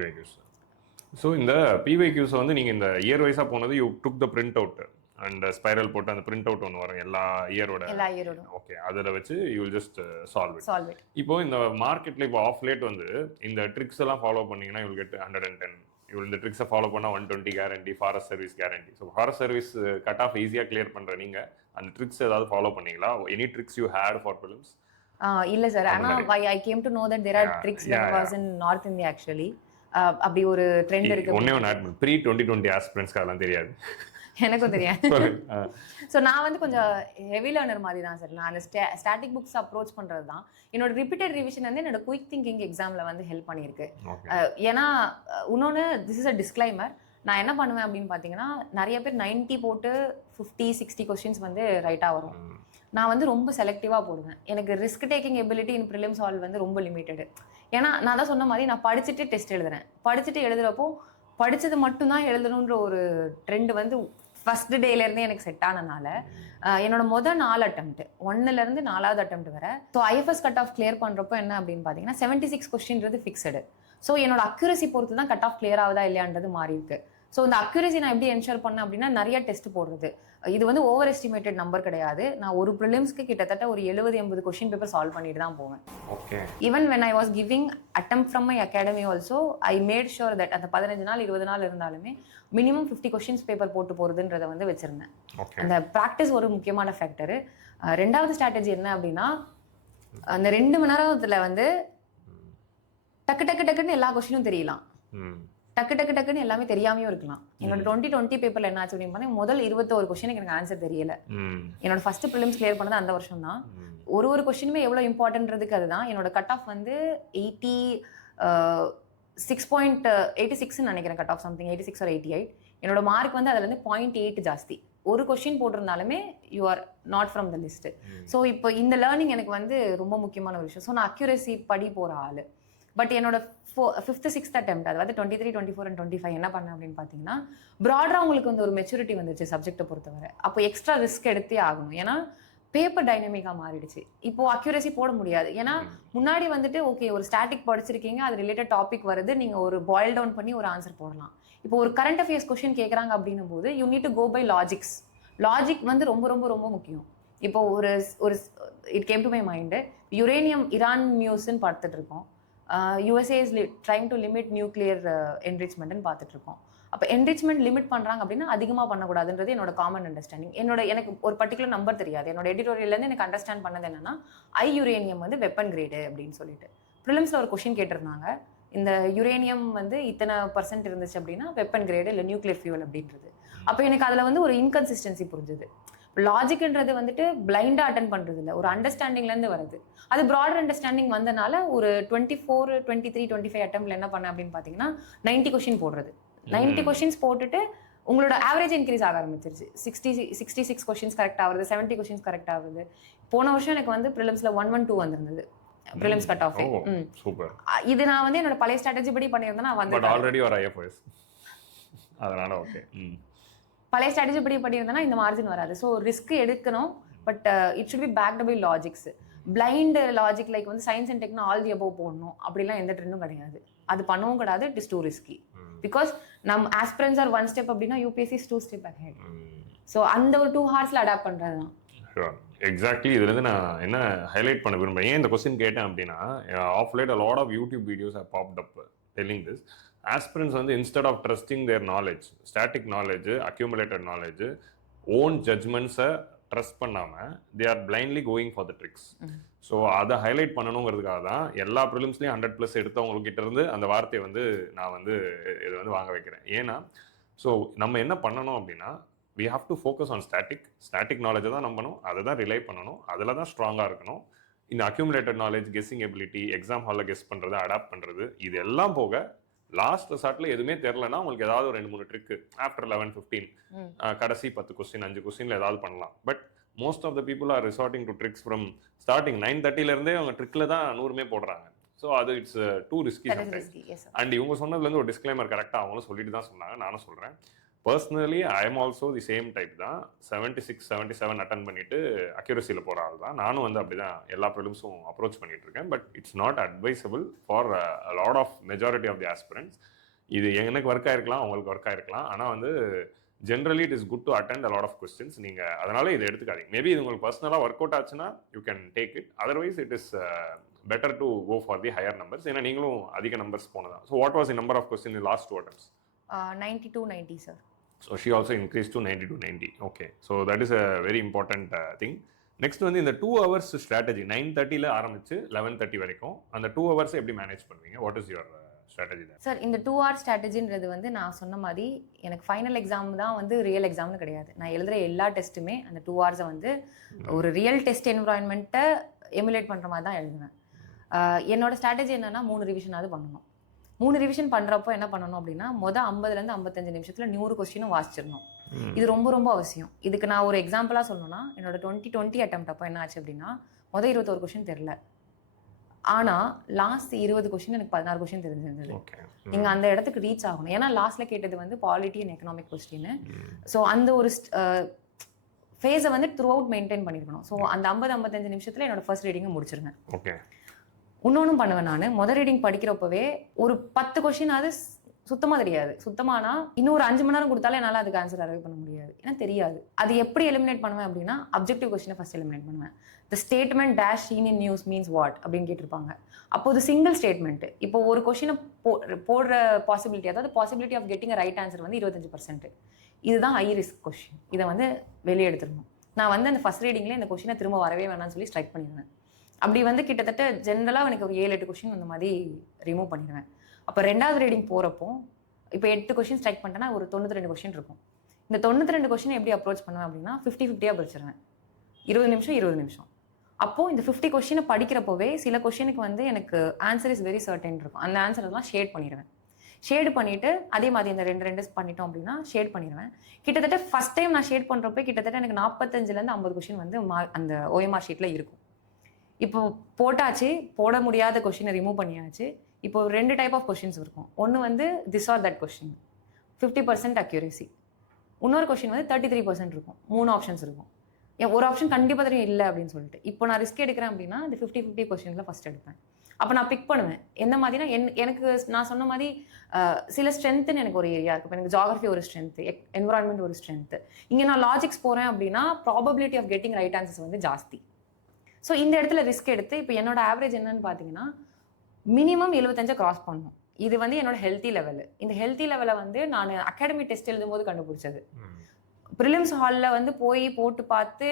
ஸோ இந்த PYQs வந்து நீங்கள் இந்த இயர் வைஸாக போனது you took the print out and spiral போட்டு அந்த பிரிண்ட் அவுட் ஒன்று வரும் எல்லா இயரோட. ஓகே, அதில் வச்சு you will just solve it. இப்போ இந்த மார்க்கெட்டில் இப்போ ஆஃப் லேட் வந்து இந்த ட்ரிக்ஸ் எல்லாம் ஃபாலோ பண்ணீங்கன்னா யூ வில் கெட் 110. இந்த ட்ரிக்ஸை ஃபாலோ பண்ணால் 120 guarantee, forest service guarantee. So forest service cut off ஈஸியாக கிளியர் பண்ணுற நீங்கள் அந்த ட்ரிக்ஸ் ஏதாவது ஃபாலோ பண்ணீங்களா? Any tricks you had for prelims? இல்லை சார், ஆனால் I came to know that there are tricks that was in north India actually. அப்படி ஒரு ட்ரெண்ட் இருக்கு. ஒண்ணே ஒன்று ஆட் பண்ணு, ப்ரீ 2020 ஆஸ்பிரன்ட்ஸ்க்கு அதெல்லாம் தெரியாது. எனக்கும் தெரியாது. ஸோ நான் வந்து கொஞ்சம் ஹெவி லேர்னர் மாதிரி தான் சார். நான் அந்த ஸ்டாட்டிக் புக்ஸ் அப்ரோச் பண்ணுறது தான் என்னோட ரிப்பீட்டட் ரிவிஷன் வந்து என்னோட குயிக் திங்கிங் எக்ஸாமில் வந்து ஹெல்ப் பண்ணியிருக்கு. ஏன்னா இன்னொன்று, திஸ் இஸ் அ டிஸ்க்ளைமர், நான் என்ன பண்ணுவேன் அப்படின்னு பார்த்தீங்கன்னா, நிறைய பேர் 90 போட்டு 50-60 கொஸ்டின்ஸ் வந்து ரைட்டாக வரும். நான் வந்து ரொம்ப செலக்டிவாக போடுவேன். எனக்கு risk taking ability in prelims all வந்து ரொம்ப லிமிட்டடு. ஏன்னா நான் தான் சொன்ன மாதிரி நான் படிச்சுட்டு டெஸ்ட் எழுதுறேன். படிச்சுட்டு எழுதுறப்போ படித்தது மட்டும்தான் எழுதணுன்ற ஒரு ட்ரெண்ட் வந்து ஃபர்ஸ்ட் டேலேருந்தே எனக்கு செட் ஆனனால என்னோட மொதல் 4 அட்டெம்ப்ட் 1லேருந்து 4வது அட்டெம்ப்ட் வரை. So IFS cut off clear பண்ணுறப்போ என்ன அப்படின்னு பார்த்தீங்கன்னா 76 கொஸ்டின்றது ஃபிக்ஸடு. ஸோ என்னோட அக்யூரசி பொறுத்து தான் கட் ஆஃப் கிளியர் ஆகுதா இல்லையான்றது மாறி இருக்கு. ஸோ இந்த அக்யூரசி நான் எப்படி என்ஷூர் பண்ணேன் அப்படின்னா, நிறைய டெஸ்ட் போடுறது. இது வந்து ஓவர் எஸ்டிமேட்டட் நம்பர் கிடையாது. நான் ஒரு ப்ரிலிம்ஸ்க்கு கிட்டத்தட்ட ஒரு 70-80 கொஸ்டின் பேப்பர் சால்வ் பண்ணிட்டு தான் போவேன். Even when I was giving attempt from my academy also, I made sure that அந்த 15 நாள் 20 நாள் இருந்தாலுமே மினிமம் 50 கொஸ்டின்ஸ் பேப்பர் போட்டு போகிறதுன்றதை வந்து வச்சிருந்தேன். அந்த ப்ராக்டிஸ் ஒரு முக்கியமான ஃபேக்டரு. ரெண்டாவது ஸ்ட்ராட்டஜி என்ன அப்படின்னா, அந்த 2 மணி நேரத்தில் வந்து டக்குன்னு எல்லா கொஸ்டினும் தெரியலாம், டக்குன்னு எல்லாமே தெரியாமையும் இருக்கலாம். என்னோட 2020 பேப்பர்ல என்ன ஆச்சு அப்படின்னு பார்த்தா, முதல் 21 கொஸ்டினுக்கு எனக்கு ஆன்சர் தெரியல. என்னோட ஃபர்ஸ்ட் ப்ரிலிம்ஸ் கிளியர் பண்ணது அந்த வருஷம் தான். ஒரு கொஸ்டினுமே எவ்வளோ இம்பார்ட்டன்றதுக்கு அதுதான். என்னோட கட் ஆஃப் வந்து 86.86 நினைக்கிறேன், கட் ஆஃப் சம்திங் 86 or 88. என்னோட மார்க் வந்து அதுல இருந்து 0.8 ஜாஸ்தி. ஒரு கொஸ்டின் போட்டிருந்தாலுமே you are not from the list. So இப்போ இந்த லேர்னிங் எனக்கு வந்து ரொம்ப முக்கியமான ஒரு விஷயம். ஸோ நான் அக்யூரசி படி போகிற ஆள். பட் என்னோட 5th 6th அட்டெம்ப்ட், அதாவது 23, 24 and 25 என்ன பண்ணேன் அப்படின்னு பார்த்தீங்கன்னா, ப்ராடராக உங்களுக்கு வந்து ஒரு மெச்சூரிட்டி வந்துருச்சு சப்ஜெக்டை பொறுத்தவரை. அப்போ எக்ஸ்ட்ரா ரிஸ்க் எடுத்தே ஆகணும். ஏன்னா பேப்பர் டைனமிக்காக மாறிடுச்சு. இப்போ அக்யூரசி போட முடியாது. ஏன்னா முன்னாடி வந்துட்டு ஓகே ஒரு ஸ்டாட்டிக் படிச்சிருக்கீங்க, அது ரிலேட்டட் டாபிக் வருது, நீங்கள் ஒரு பாயில் டவுன் பண்ணி ஒரு ஆன்சர் போடலாம். இப்போ ஒரு கரண்ட் அஃபேர்ஸ் கொஸ்டின் கேட்குறாங்க அப்படின்னும் போது you need to go by logics. Logic வந்து ரொம்ப ரொம்ப ரொம்ப முக்கியம். இப்போ ஒரு it came to my mind, uranium Iran நியூஸ்ன்னு பார்த்துட்டு இருக்கோம். USA is trying to limit nuclear enrichment பார்த்துட்டு இருக்கோம். அப்போ என்ரிச்மெண்ட் லிமிட் பண்ணுறாங்க அப்படின்னா அதிகமாக பண்ணக்கூடாதுன்றது என்னோட காமன் அண்டர்ஸ்டாண்டிங். எனக்கு ஒரு பர்டிகுலர் நம்பர் தெரியாது. என்னோட எடிட்டோரியல்லேருந்து எனக்கு அண்டர்ஸ்டாண்ட் பண்ணது என்னன்னா, யுரேனியம் வந்து வெப்பன் கிரேடு அப்படின்னு சொல்லிட்டு ப்ரிலிம்ஸில் ஒரு கொஸ்டின் கேட்டிருந்தாங்க. இந்த யுரேனியம் வந்து இத்தனை % இருந்துச்சு அப்படின்னா வெப்பன் கிரேடு இல்லை நியூக்ளியர் ஃபியூவல் அப்படின்றது. அப்போ எனக்கு அதில் வந்து ஒரு இன்கன்சிஸ்டன்சி புரிஞ்சுது. லாஜிக்ன்றது வந்துட்டு பிளைண்டாக அட்டன் பண்ணுறது இல்லை, ஒரு அண்டர்ஸ்டாண்டிங்லேருந்து வருது. அது ப்ராடர் அண்டர்ஸ்டாண்டிங் வந்தனால ஒரு 24, 23, 25 அட்டெம்ப்ட்ல என்ன பண்ணேன் அப்படின்னு பார்த்தீங்கன்னா 90 கொஸ்டின் போடுறது. 90 கொஸ்டின்ஸ் போட்டுட்டு உங்களோட ஆவரேஜ் இன்க்ரீஸ் ஆக ஆரம்பிச்சிருச்சு. 66 கொஸ்டின்ஸ் கரெக்ட் ஆகுது, 70 கொஸ்டின்ஸ் கரெக்ட் ஆகுது. போன வருஷம் எனக்கு வந்து ப்ரிலிம்ஸில் 112 வந்திருந்தது ப்ரிலிம்ஸ் கட் ஆஃப். சூப்பர். இது நான் வந்து என்னோட பழைய ஸ்ட்ராட்டஜி படி பண்ணியிருந்தேன். நான் வந்து ஆல்ரெடி ஒரு IFoS, அதனால ஓகே. பழைய ஸ்ட்ராட்டஜி படி பண்ணியிருந்தேன்னா இந்த மார்ஜின் வராது. ஸோ ரிஸ்க் எடுக்கணும், but it should be backed by logics. Blind logic like வந்து science and techno all the above போடணும் அப்படிலாம் எந்த ட்ரெண்டும் கிடையாது. அது பண்ணவும் கிடையாது. It is too risky. Because நம்ம ஆஸ்பிரன்ஸ் ஆர் 1 ஸ்டெப் அப்படின்னா UPSC is 2 step ahead. So அந்த ஒரு 2 ஹார்ஸ்ல அடாப்ட் பண்ணுறது தான். எக்ஸாக்ட்லி. இதுலேருந்து நான் என்ன ஹைலைட் பண்ண விரும்புகிறேன், ஏன் இந்த கொஸ்டின் கேட்டேன் அப்படின்னா, off late a lot of YouTube videos have popped up telling this. Aspirants வந்து instead of trusting their knowledge, static knowledge, accumulated knowledge, own judgments-ஐ ட்ரஸ்ட் பண்ணாமல் they are blindly going for the tricks. So அதை highlight பண்ணணுங்கிறதுக்காக தான் எல்லா ப்ரிலிம்ஸ்லேயும் 100+ எடுத்தவங்ககிட்ட இருந்து அந்த வார்த்தையை வந்து நான் வந்து இதை வந்து வாங்க வைக்கிறேன். ஏன்னா ஸோ நம்ம என்ன பண்ணணும் அப்படின்னா, we have to focus on static knowledge தான் நம்பணும், அதை தான் ரிலை பண்ணணும், அதில் தான் ஸ்ட்ராங்காக இருக்கணும். இந்த accumulated knowledge, guessing ability, exam ஹாலில் கெஸ் பண்ணுறது, அடாப்ட் பண்ணுறது, இது எல்லாம் போக லாஸ்ட் ரிசார்ட்ல எதுவுமே தெரியலன்னா உங்களுக்கு ஏதாவது ஒரு 2-3 ட்ரிக்கு ஆஃப்டர் 11-15 கடைசி 10 கொஸ்டின் 5 கொஸ்டின்ல ஏதாவது பண்ணலாம். But most of the people are resorting to tricks from starting 9:30 அவங்க ட்ரிக்ல தான் 100 போடுறாங்க. ஸோ அது இட்ஸ் டூ ரிஸ்கி. அண்ட் இவங்க சொன்னதுலேருந்து ஒரு டிஸ்க்ளைமர் கரெக்டாக அவங்களும் சொல்லிட்டு தான் சொன்னாங்க, நானும் சொல்கிறேன். Personally I am also the same type தான். 76, 77 அட்டன் பண்ணிட்டு அக்யூரசியில் போகிற ஆள் தான். நானும் வந்து அப்படி தான் எல்லா ப்ரிலிம்ஸும் அப்ரோச் பண்ணிட்டு இருக்கேன். But it's not advisable for lot of majority of the aspirants. இது எனக்கு ஒர்க் ஆயிருக்கலாம், அவங்களுக்கு ஒர்க் ஆயிருக்கலாம். ஆனால் வந்து generally it is good to attend a lot of questions. நீங்கள் அதனால இதை எடுத்துக்காதீங்க. மேபி இது உங்களுக்கு பர்சனலாக ஒர்க் அவுட் ஆச்சுன்னா you can take it. Otherwise it is better to go for the higher numbers. ஏன்னா நீங்களும் அதிக நம்பர்ஸ் போனதான். So what was the number of question in last 2 attempts? 90-90 sir. So she also increased to 90-90. Okay, so that is a very important thing. Next வந்து இந்த 2 hours strategy 9:30ல ஆரம்பிச்சு 11:30 வரைக்கும் அந்த 2 hours எப்படி மேனேஜ் பண்ணுவீங்க? What is your strategy there? Sir இந்த 2 hour ஸ்ட்ராட்டஜின்றது வந்து நான் சொன்ன மாதிரி எனக்கு ஃபைனல் எக்ஸாம் தான் வந்து ரியல் எக்ஸாம்னு கிடையாது. நான் எழுதுகிற எல்லா டெஸ்ட்டுமே அந்த 2 hours வந்து ஒரு ரியல் டெஸ்ட் என்விரான்மெண்ட்டை எமுலேட் பண்ணுற மாதிரி தான் எழுதுவேன். என்னோட ஸ்ட்ராட்டஜி என்னன்னா 3 ரிவிஷனாவது பண்ணணும். 3 ரிவிஷன் பண்ணுறப்போ என்ன பண்ணணும் அப்படின்னா 50லேருந்து 55 நிமிஷத்தில் 100 கொஸ்டினும் வாசிச்சிடணும். இது ரொம்ப ரொம்ப அவசியம். இதுக்கு நான் ஒரு எக்ஸாம்பிளாக சொல்லணும்னா என்னோட 2020 அட்டெம்ப்ட் அப்போ என்ன ஆச்சு அப்படின்னா 21 கொஸ்டின் தெரில. ஆனால் லாஸ்ட் 20 கொஸ்டின் எனக்கு 16 கொஸ்டின் தெரிஞ்சிருந்தது. நீங்கள் அந்த இடத்துக்கு ரீச் ஆகணும். ஏன்னா லாஸ்ட்டில் கேட்டது வந்து polity and economic question. So அந்த ஒரு ஃபேஸை வந்து த்ரூ அவுட் மெயின்டைன் பண்ணியிருக்கணும். ஸோ அந்த 50-55 நிமிஷத்தில் என்னோட ஃபர்ஸ்ட் ரீடிங்கை முடிச்சிருங்க. ஓகே. இன்னொன்றும் பண்ணுவேன் நான். முதல் ரீடிங் படிக்கிறப்பவே ஒரு 10 கொஸ்டினாவது சுத்தமாக தெரியாது. சுத்தமானா இன்னும் ஒரு 5 மணி நேரம் கொடுத்தாலும் என்னால் அதுக்கு ஆன்சர் அரைவ் பண்ண முடியாது. ஏன்னா தெரியாது. அது எப்படி எலிமினேட் பண்ணுவேன் அப்படின்னா அப்ஜெக்டிவ் கொஸ்டினை ஃபர்ஸ்ட் எலிமினேட் பண்ணுவேன். The statement dash seen in news means what அப்படின்னு கேட்டிருப்பாங்க. அப்போது சிங்கிள் ஸ்டேட்மெண்ட். இப்போ ஒரு கொஸ்டினை போடுற பாசிபிலிட்டி, அதாவது possibility of getting right answer வந்து 25%. இதுதான் ஹை ரிஸ்க் கொஸ்டின். இதை வந்து வெளியே எடுத்துடணும். நான் வந்து அந்த ஃபர்ஸ்ட் ரீடிங்லேயே இந்த கொஸ்டினை திரும்ப வரவே வேணாம்னு சொல்லி ஸ்ட்ரைக் பண்ணிடுவேன். அப்படி வந்து கிட்டத்தட்ட ஜென்ரலாக எனக்கு ஒரு 7-8 கொஸ்டின் அந்த மாதிரி ரிமூவ் பண்ணிடுவேன். அப்போ 2வது ரீடிங் போகிறப்போ இப்போ 8 கொஸ்டின் ஸ்ட்ரைக் பண்ணிட்டேன்னா ஒரு 92 கொஸ்டின் இருக்கும். இந்த 92 கொஸ்டின் எப்படி அப்ரோச் பண்ணுவேன் அப்படின்னா 50-50 படிச்சிருவேன். 20 நிமிஷம் 20 நிமிஷம். அப்போது இந்த 50 கொஸ்டினை படிக்கிறப்போவே சில கொஸ்டினுக்கு வந்து எனக்கு ஆன்சர் இஸ் வெரி சர்டன் இருக்கும். அந்த ஆன்சர் எல்லாம் ஷேட் பண்ணிடுவேன். ஷேடு பண்ணிவிட்டு அதே மாதிரி இந்த 2 பண்ணிட்டோம் அப்படின்னா ஷேட் பண்ணிடுவேன். கிட்டத்தட்ட ஃபஸ்ட் டைம் நான் ஷேட் பண்ணுறப்போ கிட்டத்தட்ட எனக்கு 45லேருந்து 50 கொஸ்டின் வந்து அந்த OMR ஷீட்டில் இருக்கும். இப்போ போட்டாச்சு, போட முடியாத கொஸ்டினை ரிமூவ் பண்ணியாச்சு. இப்போ 2 டைப் ஆஃப் கொஸ்டின்ஸ் இருக்கும். ஒன்று வந்து this or that question 50% accuracy. இன்னொரு கொஸ்டின் வந்து 33% இருக்கும். 3 ஆப்ஷன்ஸ் இருக்கும். ஒரு ஆப்ஷன் கண்டிப்பாக தெரியும் இல்லை அப்படின்னு சொல்லிட்டு. இப்போ நான் ரிஸ்க் எடுக்கிறேன் அப்படின்னா இந்த 50-50 கொஸ்டின்ஸில் ஃபஸ்ட் எடுப்பேன். அப்போ நான் பிக் பண்ணுவேன். எந்த மாதிரினா எனக்கு நான் சொன்ன மாதிரி சில ஸ்ட்ரென்த்துன்னு எனக்கு ஒரு ஏரியா இருக்குது. இப்போ எனக்கு ஜாகிரஃபி ஒரு ஸ்ட்ரென்த்து, என்விரான்மெண்ட் ஒரு ஸ்ட்ரென்த்து. இங்கே நான் லாஜிக்ஸ் போகிறேன் அப்படின்னா probability of getting right answers வந்து ஜாஸ்தி. ஸோ இந்த இடத்துல ரிஸ்க் எடுத்து இப்போ என்னோட ஆவரேஜ் என்னன்னு பார்த்தீங்கன்னா மினிமம் 75 கிராஸ் பண்ணணும். இது வந்து என்னோட ஹெல்த்தி லெவலு. இந்த ஹெல்த்தி லெவலை வந்து நான் அகாடமி டெஸ்ட் எழுதும்போது கண்டுபிடிச்சது. ப்ரிலிம்ஸ் ஹாலில் வந்து போய் போட்டு பார்த்து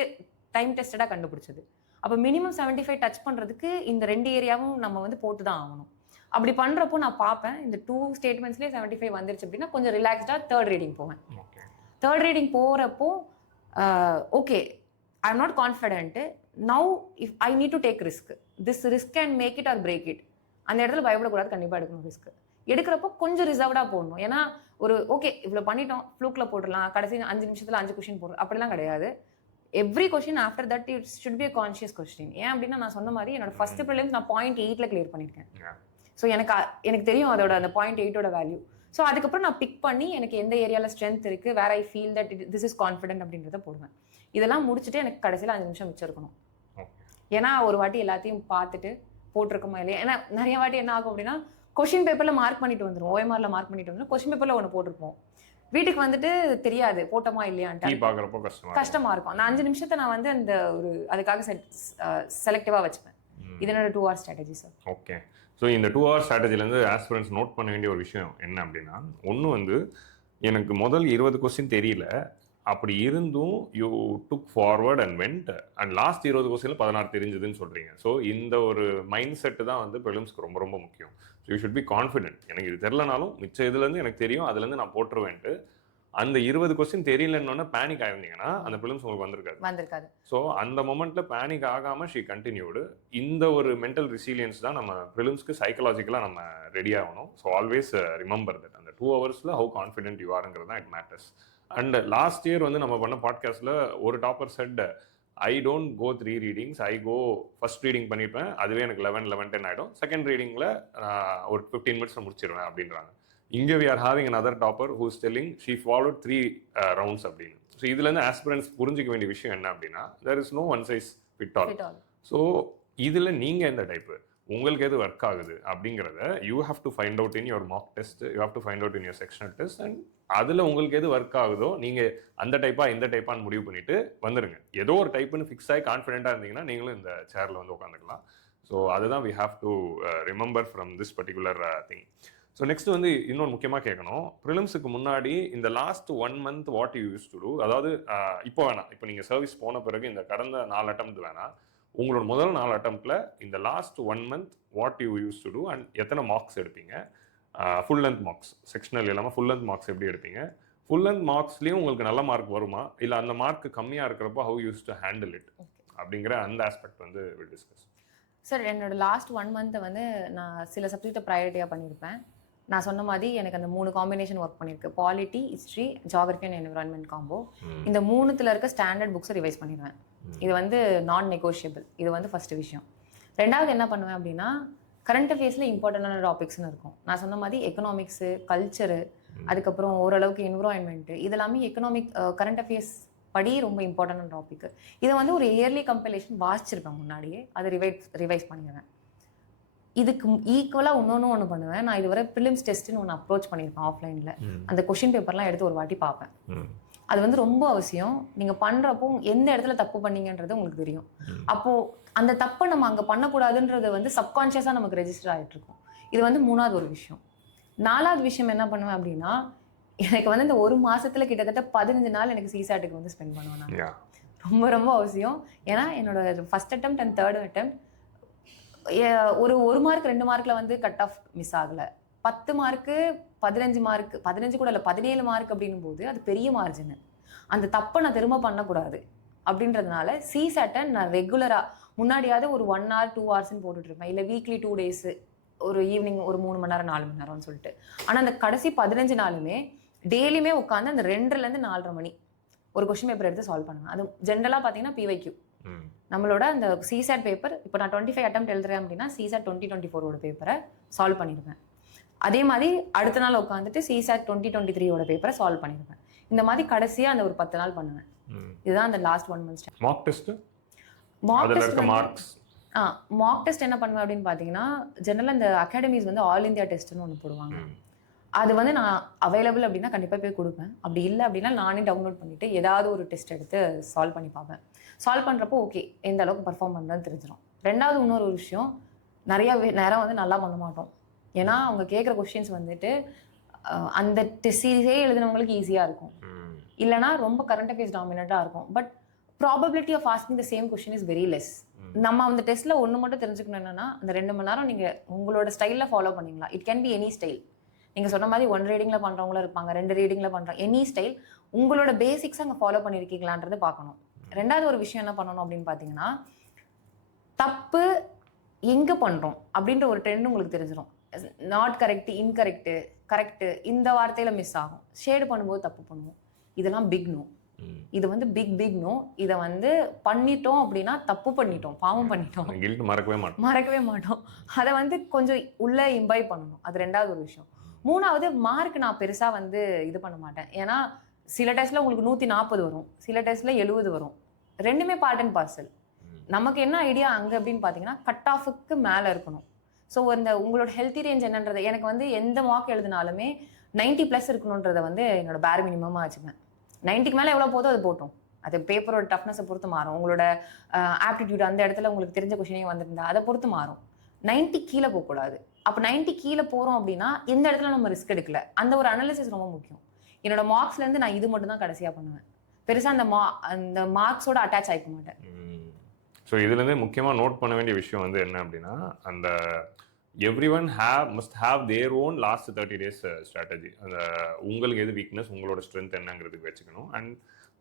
டைம் டெஸ்டடாக கண்டுபிடிச்சது. அப்போ மினிமம் 75 டச் பண்ணுறதுக்கு இந்த 2 ஏரியாவும் நம்ம வந்து போட்டு தான் ஆகணும். அப்படி பண்ணுறப்போ நான் பார்ப்பேன் இந்த 2 ஸ்டேட்மெண்ட்ஸ்லேயே 75 வந்துருச்சு அப்படின்னா கொஞ்சம் ரிலாக்ஸ்டாக 3rd ரீடிங் போவேன். 3rd ரீடிங் போகிறப்போ okay I am not confident. Now if I need to take risk, this risk can make it or break it. அந்த இடத்துல பயப்படக்கூடாது. கண்டிப்பாக எடுக்கணும் ரிஸ்க். எடுக்கிறப்போ கொஞ்சம் ரிசர்வ்டாக போடணும். ஏன்னா ஒரு ஓகே இவ்வளோ பண்ணிட்டோம், ஃப்ளூக்கில் போட்டுடலாம், கடைசி 5 நிமிஷத்தில் 5 கொஸ்டின் போடுறோம் அப்படிலாம் கிடையாது. Every question after that it should be a conscious question. ஏன் அப்படின்னா நான் சொன்ன மாதிரி என்னோட ஃபர்ஸ்ட் ப்ரிலிம்ஸ் நான் 0.8 கிளியர் பண்ணியிருக்கேன். ஸோ எனக்கு தெரியும் அதோட அந்த 0.8 வேல்யூ. ஸோ அதுக்கப்புறம் நான் பிக் பண்ணி எனக்கு எந்த ஏரியாவில் ஸ்ட்ரென்த் இருக்குது, where I feel that this is confident அப்படின்றத போடுவேன். இதெல்லாம் முடிச்சுட்டு எனக்கு கடைசியில் 5 நிமிஷம் மிச்சம் இருக்கணும். ஏன்னா ஒரு வாட்டி எல்லாத்தையும் பார்த்துட்டு போட்டிருக்கோமா இல்லையா. ஏன்னா நிறைய வாட்டி என்ன ஆகும் அப்படின்னா கொஸ்டின் பேப்பரில் மார்க் பண்ணிட்டு வந்துடும், OMRல மார்க் பண்ணிட்டு வந்துடும். கொஸ்டின் பேப்பரில் ஒன்று போட்டிருப்போம், வீட்டுக்கு வந்துட்டு தெரியாது போட்டோமா இல்லையான்ட்டு கஷ்டமா இருக்கும். அந்த 5 நிமிஷத்தை நான் வந்து அந்த ஒரு அதுக்காக செலக்டிவாக வச்சுப்பேன். இது என்னோட 2 hour strategy sir. Okay. So இந்த 2 hour ஸ்ட்ராட்டஜிலேருந்து ஆஸ்பிரன்ஸ் நோட் பண்ண வேண்டிய ஒரு விஷயம் என்ன அப்படின்னா, ஒன்று வந்து எனக்கு முதல் 20 கொஸ்டின் தெரியல, அப்படி இருந்தும் you took forward and went and last 20 கொஸ்டினில் 16 தெரிஞ்சதுன்னு சொல்கிறீங்க. ஸோ இந்த ஒரு மைண்ட் செட்டு தான் வந்து ப்ரிலிம்ஸ்க்கு ரொம்ப ரொம்ப முக்கியம். So you should be confident. எனக்கு இது தெரிலனாலும் மிச்சம் இதுலேருந்து எனக்கு தெரியும், அதுலேருந்து நான் போட்டுருவேன்ட்டு. அந்த 20 கொஸ்டின் தெரியலன்னு பேனிக் ஆயிருந்தீங்கன்னா அந்த ப்ரிலிம்ஸ் உங்களுக்கு வந்திருக்காது. ஸோ அந்த மொமெண்ட்டில் பேனிக் ஆகாமல் ஷீ கண்டினியூடு. இந்த ஒரு மென்டல் ரெசிலியன்ஸ் தான் நம்ம ப்ரிலிம்ஸ்க்கு சைக்கலாஜிக்கலாக நம்ம ரெடி ஆகணும். ஸோ ஆல்வேஸ் ரிமெம்பர் தட் அந்த 2 hours ஹவு கான்ஃபிடென்ட் யூ ஆருங்கிறது தான் it matters. And last year வந்து நம்ம பண்ண பாட்காஸ்ட்டில் ஒரு topper said I don't go 3 readings, I go first reading பண்ணிப்பேன், அதுவே எனக்கு 11-10 ஆகிடும். செகண்ட் ரீடிங்கில் ஒரு 15 minutes முடிச்சிடுவேன் அப்படின்றாங்க. இங்கே we are having another topper who is telling she followed 3 rounds அப்படின்னு. ஸோ இதுலேருந்து ஆஸ்பிரன்ஸ் புரிஞ்சிக்க வேண்டிய விஷயம் என்ன அப்படின்னா there is no one size fit all. So இதில் நீங்கள் எந்த டைப்பு, உங்களுக்கு எது ஒர்க் ஆகுது அப்படிங்கிறத you have to find out in your mark test, you have to find out in your sectional test. And அதில் உங்களுக்கு எது ஒர்க் ஆகுதோ நீங்கள் அந்த டைப்பாக இந்த டைப்பான்னு முடிவு பண்ணிட்டு வந்துடுங்க. ஏதோ ஒரு டைப்புன்னு ஃபிக்ஸ் ஆகி கான்ஃபிடென்ட்டாக இருந்தீங்கன்னா நீங்களும் இந்த சேரில் வந்து உட்காந்துக்கலாம். ஸோ அதுதான் we have to remember from this particular thing. So next வந்து இன்னொன்று முக்கியமாக கேட்கணும், ப்ரிலிம்ஸுக்கு முன்னாடி இந்த last 1 month what you use to do, அதாவது இப்போ வேணாம், இப்போ நீங்கள் சர்வீஸ் போன பிறகு இந்த கடந்த 4 attempt வேணாம், உங்களோட முதல் 4 attemptல இந்த last 1 month what you use to do and எத்தனை மார்க்ஸ் எடுப்பீங்க, ஃபுல் லென்த் மார்க்ஸ், செக்ஷனல் இல்லாமல் ஃபுல் லென்த் மார்க்ஸ் எப்படி எடுப்பீங்க, ஃபுல் லென்த் மார்க்ஸ்லேயும் உங்களுக்கு நல்ல மார்க் வருமா, இல்லை அந்த மார்க் கம்மியாக இருக்கிறப்போ how use to handle it அப்படிங்கிற அந்த ஆஸ்பெக்ட் வந்து வில் டிஸ்கஸ். சார் என்னோட லாஸ்ட் 1 மந்த்தை வந்து நான் சில சப்ஜெக்டை ப்ரையாரிட்டியாக பண்ணியிருப்பேன். நான் சொன்ன மாதிரி எனக்கு அந்த 3 காம்பினேஷன் ஒர்க் பண்ணியிருக்கு. Polity, history, geography and environment combo. இந்த 3த்துல இருக்க ஸ்டாண்டர்ட் புக்ஸை ரிவைஸ் பண்ணிடுவேன். இது வந்து நான் நெகோஷியபிள். இது வந்து ஃபர்ஸ்ட் விஷயம். ரெண்டாவது என்ன பண்ணுவேன் அப்படின்னா, கரண்ட் அஃபேர்ஸில் இம்பார்ட்டண்டான டாபிக்ஸ்னு இருக்கும். நான் சொன்ன மாதிரி எக்கனாமிக்ஸு, கல்ச்சரு, அதுக்கப்புறம் ஓரளவுக்கு என்விரான்மெண்ட்டு, இதெல்லாமே எக்கனாமிக் கரண்ட் அஃபேர்ஸ் படி ரொம்ப இம்பார்ட்டன்டான டாபிக். இதை வந்து ஒரு இயர்லி கம்பைலேஷன் வாசிச்சிருப்பேன் முன்னாடியே, அதை ரிவைஸ் பண்ணிடுவேன். இதுக்கு ஈக்குவலாக ஒன்று பண்ணுவேன். நான் இதுவரை ப்ரிலிம்ஸ் டெஸ்ட்டுன்னு ஒன்று அப்ரோச் பண்ணியிருப்பேன் ஆஃப்லைனில். அந்த கொஷின் பேப்பர்லாம் எடுத்து ஒரு வாட்டி பார்ப்பேன். அது வந்து ரொம்ப அவசியம். நீங்கள் பண்ணுறப்போ எந்த இடத்துல தப்பு பண்ணீங்கன்றது உங்களுக்கு தெரியும். அப்போது அந்த தப்பை நம்ம அங்கே பண்ணக்கூடாதுன்றது வந்து சப்கான்ஷியஸாக நமக்கு ரெஜிஸ்டர் ஆகிட்டு இருக்கும். இது வந்து 3வது ஒரு விஷயம். 4வது விஷயம் என்ன பண்ணுவேன் அப்படின்னா, எனக்கு வந்து இந்த 1 மாசத்துல கிட்டத்தட்ட 15 நாள் எனக்கு CSATக்கு வந்து ஸ்பெண்ட் பண்ணுவேன் நான். ரொம்ப ரொம்ப அவசியம். ஏன்னா என்னோட first attempt and third attempt ஒரு மார்க் 2 மார்க்ல வந்து கட் ஆஃப் மிஸ் ஆகலை. 10 மார்க்கு 15 மார்க் 15 கூட இல்லை 17 மார்க் அப்படின்னும் போது அது பெரிய மார்ஜின். அந்த தப்பை நான் திரும்ப பண்ணக்கூடாது அப்படின்றதுனால CSAT நான் ரெகுலராக முன்னாடியாவது ஒரு 1 hour 2 hours போட்டுட்டு இருப்பேன். இல்லை வீக்லி 2 days ஒரு ஈவினிங் ஒரு 3 மணி நேரம் 4 மணி நேரம்னு சொல்லிட்டு. ஆனால் அந்த கடைசி 15 நாளுமே டெய்லியுமே உட்காந்து அந்த 2லேருந்து 4:30 மணி ஒரு கொஸ்டின் பேப்பர் எடுத்து சால்வ் பண்ணுவேன். அது ஜென்ரலாக பார்த்தீங்கன்னா PYQ நம்மளோட அந்த CSAT பேப்பர். இப்போ நான் 25 அட்டெம்ப்ட் எழுதுறேன் அப்படின்னா CSAT 2024 பேப்பரை சால்வ் பண்ணிடுவேன். அதே மாதிரி அடுத்த நாள் உட்காந்துட்டு CSAT 2023 பேப்பரை சால்வ் பண்ணிடுவேன். இந்த மாதிரி கடைசியாக அந்த ஒரு 10 நாள் பண்ணுவேன். இதுதான் அந்த last 1 month. Mark test mark test என்ன பண்ணுவேன் அப்படின்னு பார்த்தீங்கன்னா, ஜெனரலாக இந்த அகாடமிஸ் வந்து ஆல் இந்தியா டெஸ்ட்னு ஒன்று போடுவாங்க. அது வந்து நான் அவைலபிள் அப்படின்னா கண்டிப்பாக போய் கொடுப்பேன். அப்படி இல்லை அப்படின்னா நானே டவுன்லோட் பண்ணிவிட்டு ஏதாவது ஒரு டெஸ்ட் எடுத்து சால்வ் பண்ணி பார்ப்பேன். சால்வ் பண்ணுறப்போ ஓகே எந்த அளவுக்கு பர்ஃபார்ம் பண்ணுறதுன்னு தெரிஞ்சிடும். ரெண்டாவது இன்னொரு விஷயம், நிறைய நேரம் வந்து நல்லா பண்ண மாட்டோம். ஏன்னா அவங்க கேட்குற கொஸ்டின்ஸ் வந்துட்டு அந்த டெஸ்ட் சீரிஸே எழுதினவங்களுக்கு ஈஸியாக இருக்கும், இல்லைனா ரொம்ப கரண்ட் அஃபேர்ஸ் டாமினண்ட்டாக இருக்கும். But probability of asking the same question is very less. நம்ம அந்த டெஸ்ட்டில் ஒன்று மட்டும் தெரிஞ்சுக்கணும், என்னன்னா அந்த 2 மணி நேரம் நீங்கள் உங்களோட ஸ்டைலில் ஃபாலோ பண்ணிங்களா. It can be any style. நீங்கள் சொன்ன மாதிரி 1 ரீடிங்கில் பண்ணுறவங்களும் இருப்பாங்க, 2 ரீடிங்கில் பண்ணுறாங்க. எனி ஸ்டைல் உங்களோட பேசிக்ஸ் அங்கே ஃபாலோ பண்ணியிருக்கீங்களான்றது பார்க்கணும். ரெண்டாவது ஒரு விஷயம் என்ன பண்ணணும் அப்படின்னு பார்த்தீங்கன்னா, தப்பு எங்கே பண்ணுறோம் அப்படின்ற ஒரு ட்ரெண்ட் உங்களுக்கு தெரிஞ்சிடும். நாட் கரெக்ட், இன்கரெக்டு, கரெக்டு, இந்த வார்த்தையில் மிஸ் ஆகும். ஷேடு பண்ணும்போது தப்பு பண்ணுவோம். இதெல்லாம் பிக் நோ. இது வந்து பிக் நோ. இதை வந்து பண்ணிட்டோம் அப்படின்னா தப்பு பண்ணிட்டோம், பாவம் பண்ணிட்டோம், மறக்கவே மாட்டோம். அதை வந்து கொஞ்சம் உள்ள இம்பைப் பண்ணணும். அது ரெண்டாவது ஒரு விஷயம். 3வது மார்க் நான் பெருசாக வந்து இது பண்ண மாட்டேன். ஏன்னா சில டெஸ்ட்டில் உங்களுக்கு 140 வரும், சில டெஸ்ட்டில் 70 வரும். ரெண்டுமே பார்ட் அண்ட் பார்சல். நமக்கு என்ன ஐடியா அங்கே அப்படின்னு பார்த்தீங்கன்னா, கட் ஆஃபுக்கு மேலே இருக்கணும். ஸோ அந்த உங்களோட ஹெல்த்தி ரேஞ்ச் என்னன்றது, எனக்கு வந்து எந்த மார்க் எழுதினாலுமே 90+ இருக்கணுன்றதை வந்து என்னோட பேர் மினிமமாக வச்சுப்பேன். 90க்கு மேலே எவ்வளோ போதோ அது போட்டோம். அது பேப்பரோட டஃப்னஸை பொறுத்து மாறும். உங்களோட ஆப்டிடியூட் அந்த இடத்துல உங்களுக்கு தெரிஞ்ச கொஷினே வந்துருந்தா அதை பொறுத்து மாறும். 90 கீழே போகக்கூடாது. அப்போ 90 கீழே போகிறோம் அப்படின்னா எந்த இடத்துல நம்ம ரிஸ்க் எடுக்கல, அந்த ஒரு அனாலிசிஸ் ரொம்ப முக்கியம். என்னோட மார்க்ஸ்லேருந்து நான் இது மட்டும் தான் கடைசியாக பண்ணுவேன். பெருசாக அந்த மார்க்ஸோட அட்டாச் ஆகிக்க மாட்டேன். ஸோ இதுலேருந்து முக்கியமாக நோட் பண்ண வேண்டிய விஷயம் வந்து என்ன அப்படின்னா, அந்த everyone must have their own last 30 days strategy. அந்த உங்களுக்கு எது வீக்னஸ், உங்களோட ஸ்ட்ரென்த் என்னங்கிறதுக்கு வச்சுக்கணும். அண்ட்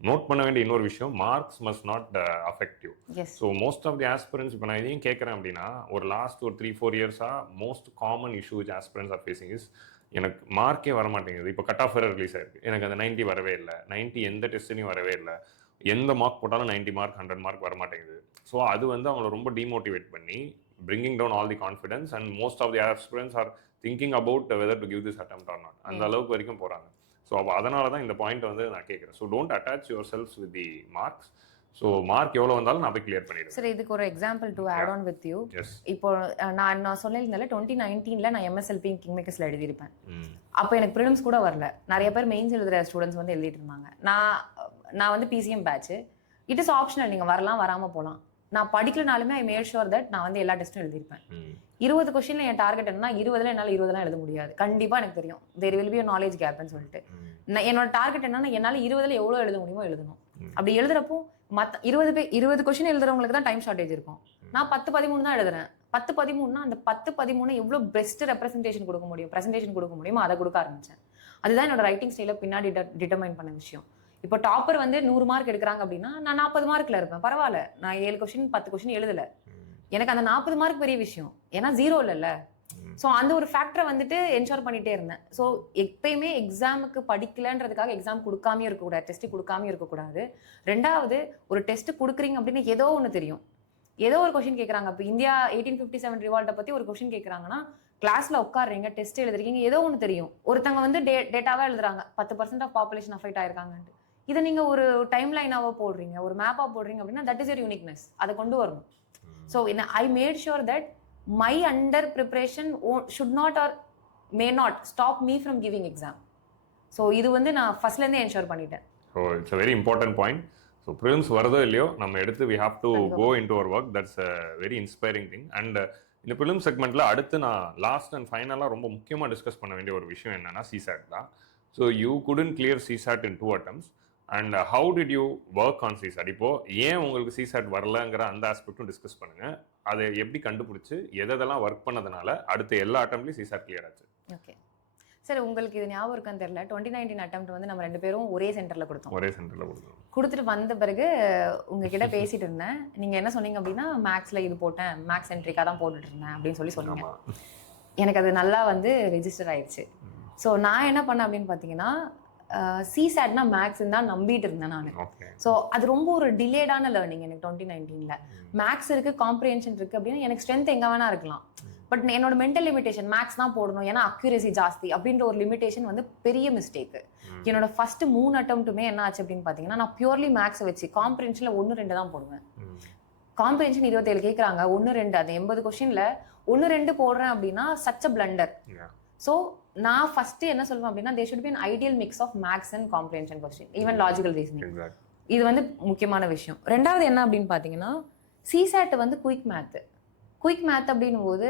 நோட் பண்ண வேண்டிய இன்னொரு விஷயம், marks must not affect you. So most of the aspirants, இப்போ நான் இதையும் கேட்குறேன் அப்படின்னா, ஒரு லாஸ்ட் ஒரு 3-4 yearsஸாக most common issue which aspirants are facing is, எனக்கு மார்க்கே வர மாட்டேங்குது. இப்போ கட் ஆஃப் வேறு ரிலீஸ் ஆயிருக்கு, எனக்கு அந்த 90 வரவே இல்லை, 90 எந்த டெஸ்ட்லையும் வரவே இல்லை, எந்த மார்க் போட்டாலும் 90 mark 100 mark வர மாட்டேங்குது. ஸோ அது வந்து அவங்கள ரொம்ப டிமோட்டிவேட் பண்ணி bringing down all the confidence, and most of the aspirants are thinking about whether to give this attempt or not. அந்த அளவுக்கு வரைக்கும் போகிறாங்க. ஸோ அப்போ அதனால தான் இந்த பாயிண்ட் வந்து நான் கேட்குறேன். So don't attach yourselves with the marks. So mark எவ்வளோ வந்தாலும் நான் போய் கிளியர் பண்ணிடுவேன். சார் இதுக்கு ஒரு example to add on with you. இப்போ நான் சொல்லியிருந்தால 2019 நான் MSLP கிங்மேக்கர்ஸில் எழுதியிருப்பேன். அப்போ எனக்கு ப்ரிலிம்ஸ் கூட வரல. நிறைய பேர் மெயின்ஸ் எழுதுகிற ஸ்டூடெண்ட்ஸ் வந்து எழுதிட்டு இருந்தாங்க. நான் வந்து PCM batch. It is optional, நீங்கள் வரலாம் வராமல் போகலாம். நான் படிக்கலனாலுமே ஐ மேட் ஷுர் தட் நான் வந்து எல்லா டெஸ்ட்டும் எழுதியிருப்பேன். 20 கொஸ்டின்ல என் டார்கெட் என்னன்னா, 20ல் என்னால் 20 எழுத முடியாது. கண்டிப்பாக எனக்கு தெரியும் தேர் வில் பி நாலேஜ் கேப்னு சொல்லிட்டு. என்னோட டார்கெட் என்னன்னா, என்னால் 20ல் எவ்வளோ எழுத முடியுமோ எழுதணும். அப்படி எழுதுறப்போ மற்ற 20 கொஸ்டின் எழுதுறவங்களுக்கு தான் டைம் ஷார்டேஜ் இருக்கும். நான் 10-13 தான் எழுதுறேன். 10-13னா அந்த 10-13 எவ்வளோ பெஸ்ட் ரெப்ரஸன்டேஷன் கொடுக்க முடியும், ப்ரெசன்டேஷன் கொடுக்க முடியுமோ அதை கொடுக்க ஆரம்பிச்சேன். அதுதான் என்னோட ரைட்டிங் ஸ்டைல பின்னாடி டிட்டர்மைன் பண்ண விஷயம். இப்போ டாப்பர் வந்து 100 மார்க் எடுக்கிறாங்க அப்படின்னா நான் 40 மார்க்ல இருப்பேன், பரவாயில்ல. நான் 7 கொஸ்டின் 10 கொஸ்டின் எழுதல, எனக்கு அந்த 40 மார்க் பெரிய விஷயம், ஏன்னா 0 இல்லைல்ல. ஸோ அந்த ஒரு ஃபேக்டரை வந்துட்டு என்ஷோர் பண்ணிட்டே இருந்தேன். ஸோ எப்பயுமே எக்ஸாமுக்கு படிக்கலன்றதுக்காக எக்ஸாம் கொடுக்காம இருக்கக்கூடாது, டெஸ்ட் கொடுக்காம இருக்கக்கூடாது. ரெண்டாவது, ஒரு டெஸ்ட் கொடுக்குறீங்க அப்படின்னு ஏதோ ஒன்று தெரியும், ஏதோ ஒரு கொஸ்டின் கேட்குறாங்க. இப்போ இந்தியா 1857 ரிவால்ட்டை பற்றி ஒரு கொஸ்டின் கேட்குறாங்கன்னா கிளாஸ்ல உட்காடுறீங்க, டெஸ்ட் எழுதுறீங்க, ஏதோ ஒன்று தெரியும். ஒருத்தவங்க வந்து டேட்டாவா எழுதுறாங்க 10% ஆஃப் பாப்புலேஷன் அஃபெக்ட் ஆயிருக்காங்கன்ட்டு. இதை நீங்க ஒரு டைம் லைனாவோ போடுறீங்க, ஒரு மேப்பா போடுறீங்க அப்படின்னா தட் இஸ் யுவர் யூனிக்னஸ், அதை கொண்டு வரணும். So I made sure that my under preparation should not or may not stop me from giving exam. So இது வந்து நான் ஃபர்ஸ்ட்ல இருந்தே என்ஷூர் பண்ணிட்டேன். So it's a very important point. So prelims வரதோ இல்லையோ நம்ம எடுத்து we have to go into our work. That's a very inspiring thing. And இந்த prelims segmentல அடுத்து நான் லாஸ்ட் அண்ட் ஃபைனலாக ரொம்ப முக்கியமாக டிஸ்கஸ் பண்ண வேண்டிய ஒரு விஷயம் என்னன்னா CSAT தான். So you couldn't clear CSAT in 2 attempts. And how did you work on CSAT? இப்போ ஏன் உங்களுக்கு CSAT வரலங்கிற அந்த ஆஸ்பெக்டும் டிஸ்கஸ் பண்ணுங்க. அதை எப்படி கண்டுபிடிச்சு எதெல்லாம் ஒர்க் பண்ணதுனால அடுத்த எல்லா அட்டம்ப்ட்லையும் CSAT கிளியர் ஆச்சு? ஓகே சார், உங்களுக்கு இது ஞாபகம் இருக்கான்னு தெரியல, 2019 அட்டெம்ப்ட் வந்து நம்ம 2 பேரும் ஒரே சென்டர்ல கொடுத்தோம். கொடுத்துட்டு வந்த பிறகு உங்ககிட்ட பேசிட்டு இருந்தேன். நீங்க என்ன சொன்னீங்க அப்படின்னா, மேக்ஸ்ல இது போட்டேன், மேக்ஸ் சென்ட்ரிக்கா தான் போட்டுட்டு இருந்தேன் அப்படின்னு சொல்லி சொன்னீங்க. எனக்கு அது நல்லா வந்து ரெஜிஸ்டர் ஆயிடுச்சு. ஸோ நான் என்ன பண்ணேன் அப்படின்னு பார்த்தீங்கன்னா, CSATனா மேக்ஸ் தான் நம்பிட்டு இருந்தேன் நான். ஸோ அது ரொம்ப ஒரு டிலேடான லேர்னிங் எனக்கு 2019ல. மேக்ஸ் இருக்கு, காம்ப்ரிஹென்ஷன் இருக்கு அப்படின்னா எனக்கு ஸ்ட்ரென்த் எங்க வேணா இருக்கலாம். பட் என்னோட மென்டல் லிமிடேஷன் மேக்ஸ் தான் போடணும், ஏன்னா அக்யூரசி ஜாஸ்தி அப்படின்ற ஒரு லிமிடேஷன் வந்து பெரிய மிஸ்டேக். என்னோட ஃபர்ஸ்ட் 3 அட்டெம்ப்ட்டுமே என்ன ஆச்சு அப்படின்னு பார்த்தீங்கன்னா, நான் பியூர்லி மேக்ஸ் வச்சு காம்ப்ரிஹென்ஷன்ல 1-2 தான் போடுவேன். காம்ப்ரிஹென்ஷன் 27 கேட்குறாங்க, 1-2 அது 80 கொஸ்டின்ல 1-2 போடுறேன் அப்படின்னா சச் அ பிளண்டர். ஸோ நான் ஃபர்ஸ்ட் என்ன சொல்லுவேன் அப்படின்னா, there should be an ideal mix of maths and comprehension question, even logical reasoning. இது வந்து முக்கியமான விஷயம். ரெண்டாவது என்ன அப்படின்னு பார்த்தீங்கன்னா, CSAT வந்து குயிக் மேத் அப்படின்னும் போது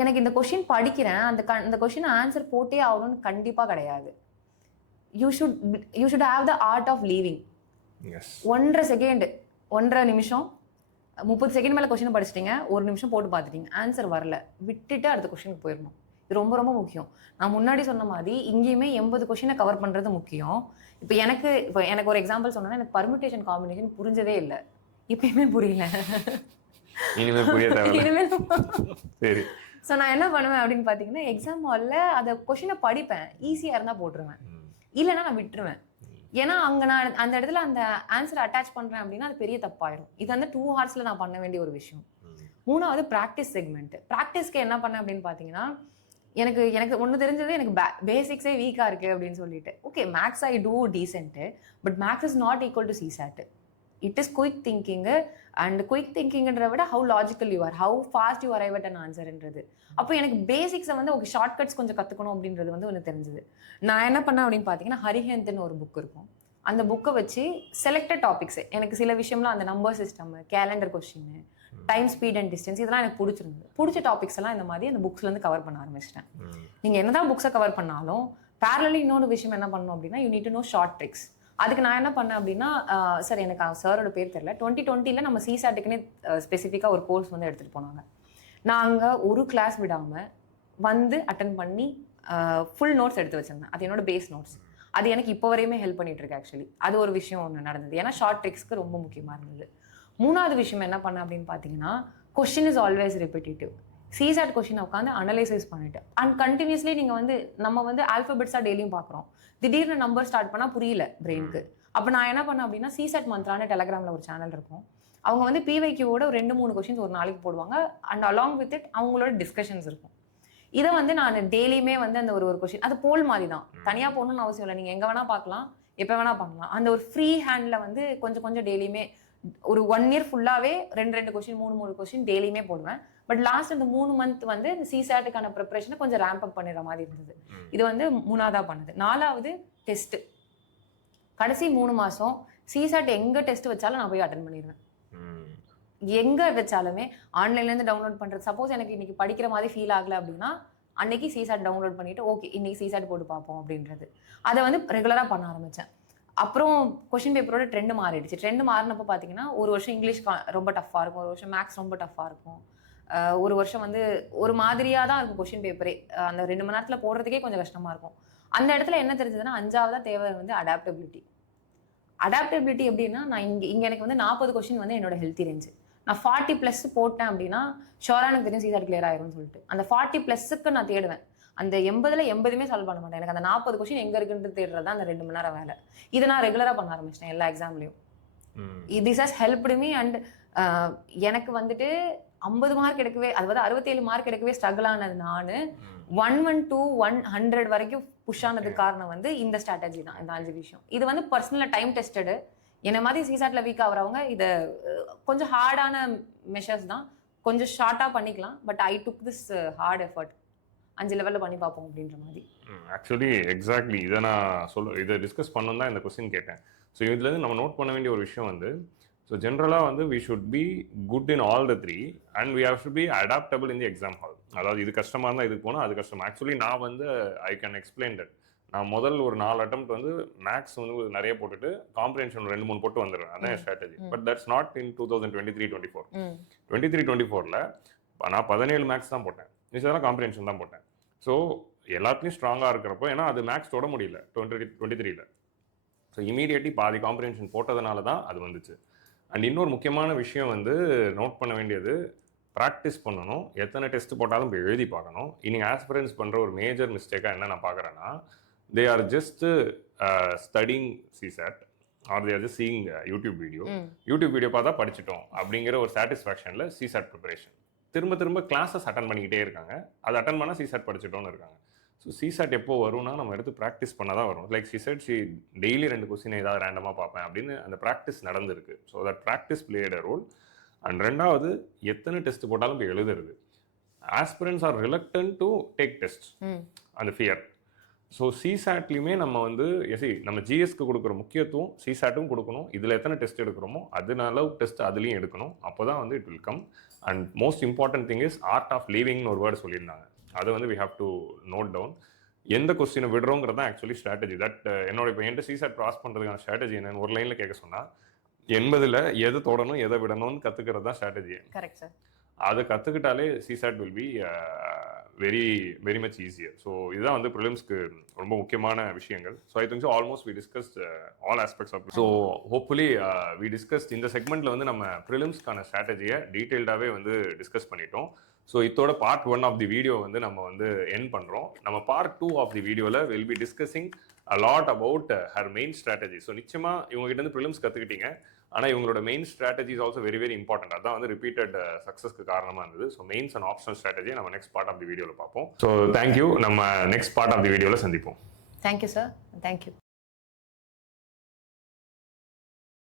எனக்கு இந்த கொஸ்டின் படிக்கிறேன், அந்த கொஸ்டின் ஆன்சர் போட்டே ஆகணும்னு கண்டிப்பாக கிடையாது. You should have the art of leaving. 1.5 second 1.5 நிமிஷம் 30 செகண்ட் மேலே கொஸ்டின் படிச்சிட்டிங்க, 1 நிமிஷம் போட்டு பார்த்துட்டீங்க, ஆன்சர் வரல, விட்டுட்டு அடுத்த கொஸ்டினுக்கு போயிடணும். இது ரொம்ப ரொம்ப முக்கியம். நான் முன்னாடி சொன்ன மாதிரி இங்கேயுமே 80 கொஸ்டினை கவர் பண்ணுறது முக்கியம். இப்போ எனக்கு ஒரு எக்ஸாம்பிள் சொன்னேன்னா, எனக்கு பர்முட்டேஷன் காம்பினேஷன் புரிஞ்சதே இல்லை, இப்பயுமே புரியல, இனிமேல். சரி. ஸோ நான் என்ன பண்ணுவேன் அப்படின்னு பார்த்தீங்கன்னா, எக்ஸாம் ஹாலில் அதை கொஸ்டினை படிப்பேன், ஈஸியாக இருந்தால் போட்டுருவேன், இல்லைன்னா நான் விட்டுருவேன். ஏன்னா அங்கே நான் அந்த இடத்துல அந்த ஆன்சரை அட்டாச் பண்ணுறேன் அப்படின்னா அது பெரிய தப்பாயிரும். இது வந்து 2 ஹார்ஸில் நான் பண்ண வேண்டிய ஒரு விஷயம். 3வது ப்ராக்டிஸ் செக்மெண்ட். ப்ராக்டிஸ்க்கு என்ன பண்ணேன் அப்படின்னு பார்த்தீங்கன்னா, எனக்கு ஒன்று தெரிஞ்சது, எனக்கு பேசிக்ஸே வீக்காக இருக்குது அப்படின்னு சொல்லிட்டு, okay maths I do decent, but maths is not equal to CSAT. It is quick thinking. And quick திங்கிங்கிறத விட how logical you are, how fast you arrive at an ஆன்சர்ன்றது. அப்போ எனக்கு பேசிக்ஸை வந்து ஓகே ஷார்ட்கட்ஸ் கொஞ்சம் கற்றுக்கணும் அப்படின்றது வந்து ஒன்று தெரிஞ்சது. நான் என்ன பண்ணேன் அப்படின்னு பார்த்தீங்கன்னா, ஹரிஹந்தன் ஒரு புக் இருக்கும், அந்த புக்கை வச்சு செலக்டட் டாபிக்ஸ், எனக்கு சில விஷயம்லாம் அந்த number system, calendar question, time, speed and distance, இதெல்லாம் எனக்கு பிடிச்சிருந்தது. பிடிச்ச டாபிக்ஸ் எல்லாம் இந்த மாதிரி அந்த புக்ஸ்லேருந்து கவர் பண்ண ஆரம்பிச்சிட்டேன். நீங்கள் என்னதான் புக்ஸை கவர் பண்ணாலும் பேரலி இன்னொரு விஷயம் என்ன பண்ணணும் அப்படின்னா, you need to know short tricks. அதுக்கு நான் என்ன பண்ணேன் அப்படின்னா, சார் எனக்கு சாரோட பேர் தெரியல, 2020ல் நம்ம CSATக்குன்னே ஸ்பெசிஃபிக்காக ஒரு கோர்ஸ் வந்து எடுத்துகிட்டு போனாங்க. நாங்கள் ஒரு கிளாஸ் விடாமல் வந்து அட்டன் பண்ணி ஃபுல் நோட்ஸ் எடுத்து வச்சிருந்தேன். அது என்னோட பேஸ் நோட்ஸ். அது எனக்கு இப்போ வரையுமே ஹெல்ப் பண்ணிட்டு இருக்கு. ஆக்சுவலி அது ஒரு விஷயம் ஒன்று நடந்தது, ஏன்னா ஷார்ட் ட்ரிக்ஸ்க்கு ரொம்ப முக்கியமாக இருந்தது. 3வது விஷயம் என்ன பண்ண அப்படின்னு பார்த்தீங்கன்னா, question is always repetitive. CSAT கொஸ்டினை உட்காந்து அனலைசைஸ் பண்ணிட்டு அண்ட் கண்டினியூஸ்லி நீங்கள் வந்து நம்ம வந்து ஆல்ஃபபெட்ஸாக டெய்லியும் பார்க்குறோம், திடீர்னு நம்பர் ஸ்டார்ட் பண்ணால் புரியல பிரெயினுக்கு. அப்போ நான் என்ன பண்ணேன் அப்படின்னா, CSAT மந்த்ரான டெலகிராமில் ஒரு சேனல் இருக்கும், அவங்க வந்து PYQவோட ஒரு 2-3 கொஸ்டின்ஸ் ஒரு நாளைக்கு போடுவாங்க. அண்ட் அலாங் வித் இட் அவங்களோட டிஸ்கஷன்ஸ் இருக்கும். இதை வந்து நான் டெய்லியுமே வந்து அந்த ஒரு கொஸ்டின், அது போல் மாதிரி தான், தனியாக போகணும்னு அவசியம் இல்லை, நீங்கள் எங்கே வேணால் பார்க்கலாம், எப்போ வேணால் பண்ணலாம். அந்த ஒரு ஃப்ரீ ஹேண்டில் வந்து கொஞ்சம் கொஞ்சம் டெய்லியுமே ஒரு 1 இயர் ஃபுல்லாகவே 2 கொஸ்டின் 3 கொஸ்டின் டெய்லியுமே போடுவேன். பட் லாஸ்ட் அந்த 3 மந்த் வந்து இந்த CSATக்கான ப்ரிப்பரேஷனை கொஞ்சம் ரேம்ப் அப் பண்ணிடுற மாதிரி இருந்தது. இது வந்து 3ஆவதா பண்ணது. 4வது டெஸ்ட். கடைசி 3 மாதம் CSAT எங்கே டெஸ்ட் வச்சாலும் நான் போய் அட்டன் பண்ணிடுவேன். எங்கே வச்சாலுமே ஆன்லைன்லேருந்து டவுன்லோட் பண்ணுறது. சப்போஸ் எனக்கு இன்னைக்கு படிக்கிற மாதிரி ஃபீல் ஆகலை அப்படின்னா அன்னைக்கு CSAT டவுன்லோட் பண்ணிட்டு ஓகே இன்னைக்கு CSAT போட்டு பார்ப்போம் அப்படின்றது. அதை வந்து ரெகுலராக பண்ண ஆரம்பித்தேன். அப்புறம் கொஷின் பேப்பரோட ட்ரெண்ட் மாறிடுச்சு. ட்ரெண்ட் மாறினப்போ பார்த்தீங்கன்னா ஒரு வருஷம் இங்கிலீஷ் ரொம்ப டஃப்பாக இருக்கும், ஒரு வருஷம் மேக்ஸ் ரொம்ப டஃப்பாக இருக்கும், ஒரு வருஷம் வந்து ஒரு மாதிரியாக தான் இருக்கும் கொஷின் பேப்பரே. அந்த 2 மணி நேரத்தில் போடுறதுக்கே கொஞ்சம் கஷ்டமாக இருக்கும். அந்த இடத்துல என்ன தெரிஞ்சதுன்னா 5ஆவதா தேவை வந்து அடாப்டபிலிட்டி. அடாப்டபிலிட்டி எப்படின்னா, நான் இங்கே எனக்கு வந்து 40 கொஷின் வந்து என்னோட ஹெல்த்தி ரேஞ்சு. நான் 40+ போட்டேன் அப்படின்னா ஷோராக எனக்கு தெரியும் CSAT கிளியர் ஆயிரும்னு சொல்லிட்டு அந்த 40+க்கு நான் தேடுவேன். அந்த 80ல் 80மே சால்வ் பண்ண மாட்டேன். எனக்கு அந்த 40 கொஷின் எங்கே இருக்குன்னு தேடுறது தான் அந்த 2 மணி நேரம் வேலை. இதை நான் ரெகுலராக பண்ண ஆரம்பிச்சிட்டேன் எல்லா எக்ஸாம்லையும். This has helped me. And எனக்கு வந்துட்டு 50 மார்க் எடுக்கவே, அதாவது 67 மார்க் எடுக்கவே ஸ்ட்ரகிள் ஆனது நான் 112 100 வரைக்கும் புஷ் ஆனதுக்கு காரணம் வந்து இந்த ஸ்ட்ராட்டஜி தான், இந்த 5 விஷயம். இது வந்து பர்சனலாக டைம் டெஸ்டடு. என்ன மாதிரி CSATல வீக் ஆகிறவங்க இதை கொஞ்சம் ஹார்டான மெஷர்ஸ் தான், கொஞ்சம் ஷார்ட்டாக பண்ணிக்கலாம். But I took this hard effort, 5 லெவலில் பண்ணி பார்ப்போம் அப்படின்ற மாதிரி. ஆக்சுவலி எக்ஸாக்ட்லி இதை நான் இதை டிஸ்கஸ் பண்ணணும் தான் இந்த கொஸ்டின் கேட்டேன். ஸோ இதுலேருந்து நம்ம நோட் பண்ண வேண்டிய ஒரு விஷயம் வந்து, ஸோ ஜென்ரலாக வந்து we should be good in all the 3 and we have to be adaptable in the exam hall. அதாவது இது கஷ்டமாக இருந்தால் இதுக்கு போனால் அது கஷ்டம். ஆக்சுவலி நான் வந்து ஐ கேன் எக்ஸ்பிளைன் தட். நான் முதல் ஒரு 4 அட்டெம்ப்ட் வந்து மேக்ஸ் வந்து நிறைய போட்டுட்டு காம்ப்ரிஹென்ஷன் 2-3 போட்டு வந்துடுறேன். அதான் என் strategy. But that's not in 2023-24. 23-24ல் நான் 17 மேக்ஸ் தான் போட்டேன், இதெல்லாம் காம்ப்ரிஹென்ஷன் தான் போட்டேன். ஸோ எல்லாத்துலேயும் ஸ்ட்ராங்காக இருக்கிறப்போ, ஏன்னா அது மேக்ஸ் தொட முடியல 23ல். ஸோ இமீடியட்லி பாதி காம்ப்ரிஹென்ஷன் போட்டதுனால தான் அது வந்துச்சு. அண்ட் இன்னொரு முக்கியமான விஷயம் வந்து நோட் பண்ண வேண்டியது, ப்ராக்டிஸ் பண்ணணும். எத்தனை டெஸ்ட் போட்டாலும் இப்போ எழுதி பார்க்கணும். இன்னைக்கு ஆஸ்பிரன்ஸ் பண்ணுற ஒரு மேஜர் மிஸ்டேக்காக என்ன நான் பார்க்குறேன்னா, they are just studying CSAT or they are just seeing YouTube video பார்த்தா படிச்சிட்டோம் அப்படிங்கிற ஒரு சாட்டிஸ்ஃபேக்ஷனில் CSAT ப்ரிப்பரேஷன் திரும்ப கிளாஸஸ் அட்டன் பண்ணிக்கிட்டே இருக்காங்க. அதை அட்டன் பண்ணால் CSAT படிச்சிட்டோன்னு இருக்காங்க. ஸோ CSAT எப்போ வரும்னா நம்ம எடுத்து ப்ராக்டிஸ் பண்ணால் தான் வரும். லைக் CSAT டெய்லி 2 கொஸ்டின் ஏதாவது ரேண்டமாக பார்ப்பேன் அப்படின்னு அந்த ப்ராக்டிஸ் நடந்திருக்கு. So that practice played a role. And ரெண்டாவது, எத்தனை டெஸ்ட் போட்டாலும் இப்போ எழுதுறது. Aspirants are reluctant to take test, அந்த ஃபியர். ஸோ CSATலையுமே நம்ம வந்து நம்ம ஜிஎஸ்க்கு கொடுக்குற முக்கியத்துவம் CSATடும் கொடுக்கணும். இதில் எத்தனை டெஸ்ட் எடுக்கிறோமோ அதனால டெஸ்ட் அதுலேயும் எடுக்கணும். அப்போ தான் வந்து it will come. And most important thing is art of லீவிங்னு ஒரு வேர்டு சொல்லியிருந்தாங்க. அதை வந்து we have to note down. எந்த கொஸ்டினை விடுறோங்கிறது தான் ஆக்சுவலி ஸ்ட்ராட்டஜி. தட் என்னோட இப்போ என்கிட்ட CSAT பாஸ் பண்ணுறதுக்கான ஸ்ட்ராட்டஜி என்னன்னு ஒரு லைனில் கேட்க சொன்னால், 80ல் எது தொடணும் எதை விடணும்னு கற்றுக்கிறது தான் ஸ்ட்ராட்டஜி. Correct sir. அதை கற்றுக்கிட்டாலே CSAT will be very very much easier. So இதுதான் வந்து ப்ரிலிம்ஸ்க்கு ரொம்ப முக்கியமான விஷயங்கள். So I think almost we discussed all aspects of. So hopefully we discussed இந்த செக்மெண்ட்டில் வந்து நம்ம ப்ரிலிம்ஸ்க்கான ஸ்ட்ராட்டஜியை டீட்டெயில்டாகவே வந்து டிஸ்கஸ் பண்ணிட்டோம். ஸோ இதோட பார்ட் 1 ஆஃப் தி வீடியோ வந்து நம்ம வந்து எண்ட் பண்ணுறோம். நம்ம பார்ட் 2 ஆஃப் தி வீடியோவில் will be discussing a lot about her main strategy. So நிச்சயமாக இவங்ககிட்ட இருந்து ப்ரிலிம்ஸ் கற்றுக்கிட்டீங்க, ஆனால் இவங்களோட main strategy is also very very important. அதான் வந்து ரிப்பீட்டட் சக்ஸஸ்க்கு காரணமாக இருந்தது. ஸோ மெயின்ஸ் அண்ட் ஆப்ஷனல் ஸ்ட்ராட்டஜியை நம்ம நெக்ஸ்ட் பார்ட் ஆஃப் தி வீடியோவில் பார்ப்போம். So thank you. நம்ம நெக்ஸ்ட் பார்ட் ஆஃப் தி வீடியோவில் சந்திப்போம். Thank you sir. தேங்க்யூ.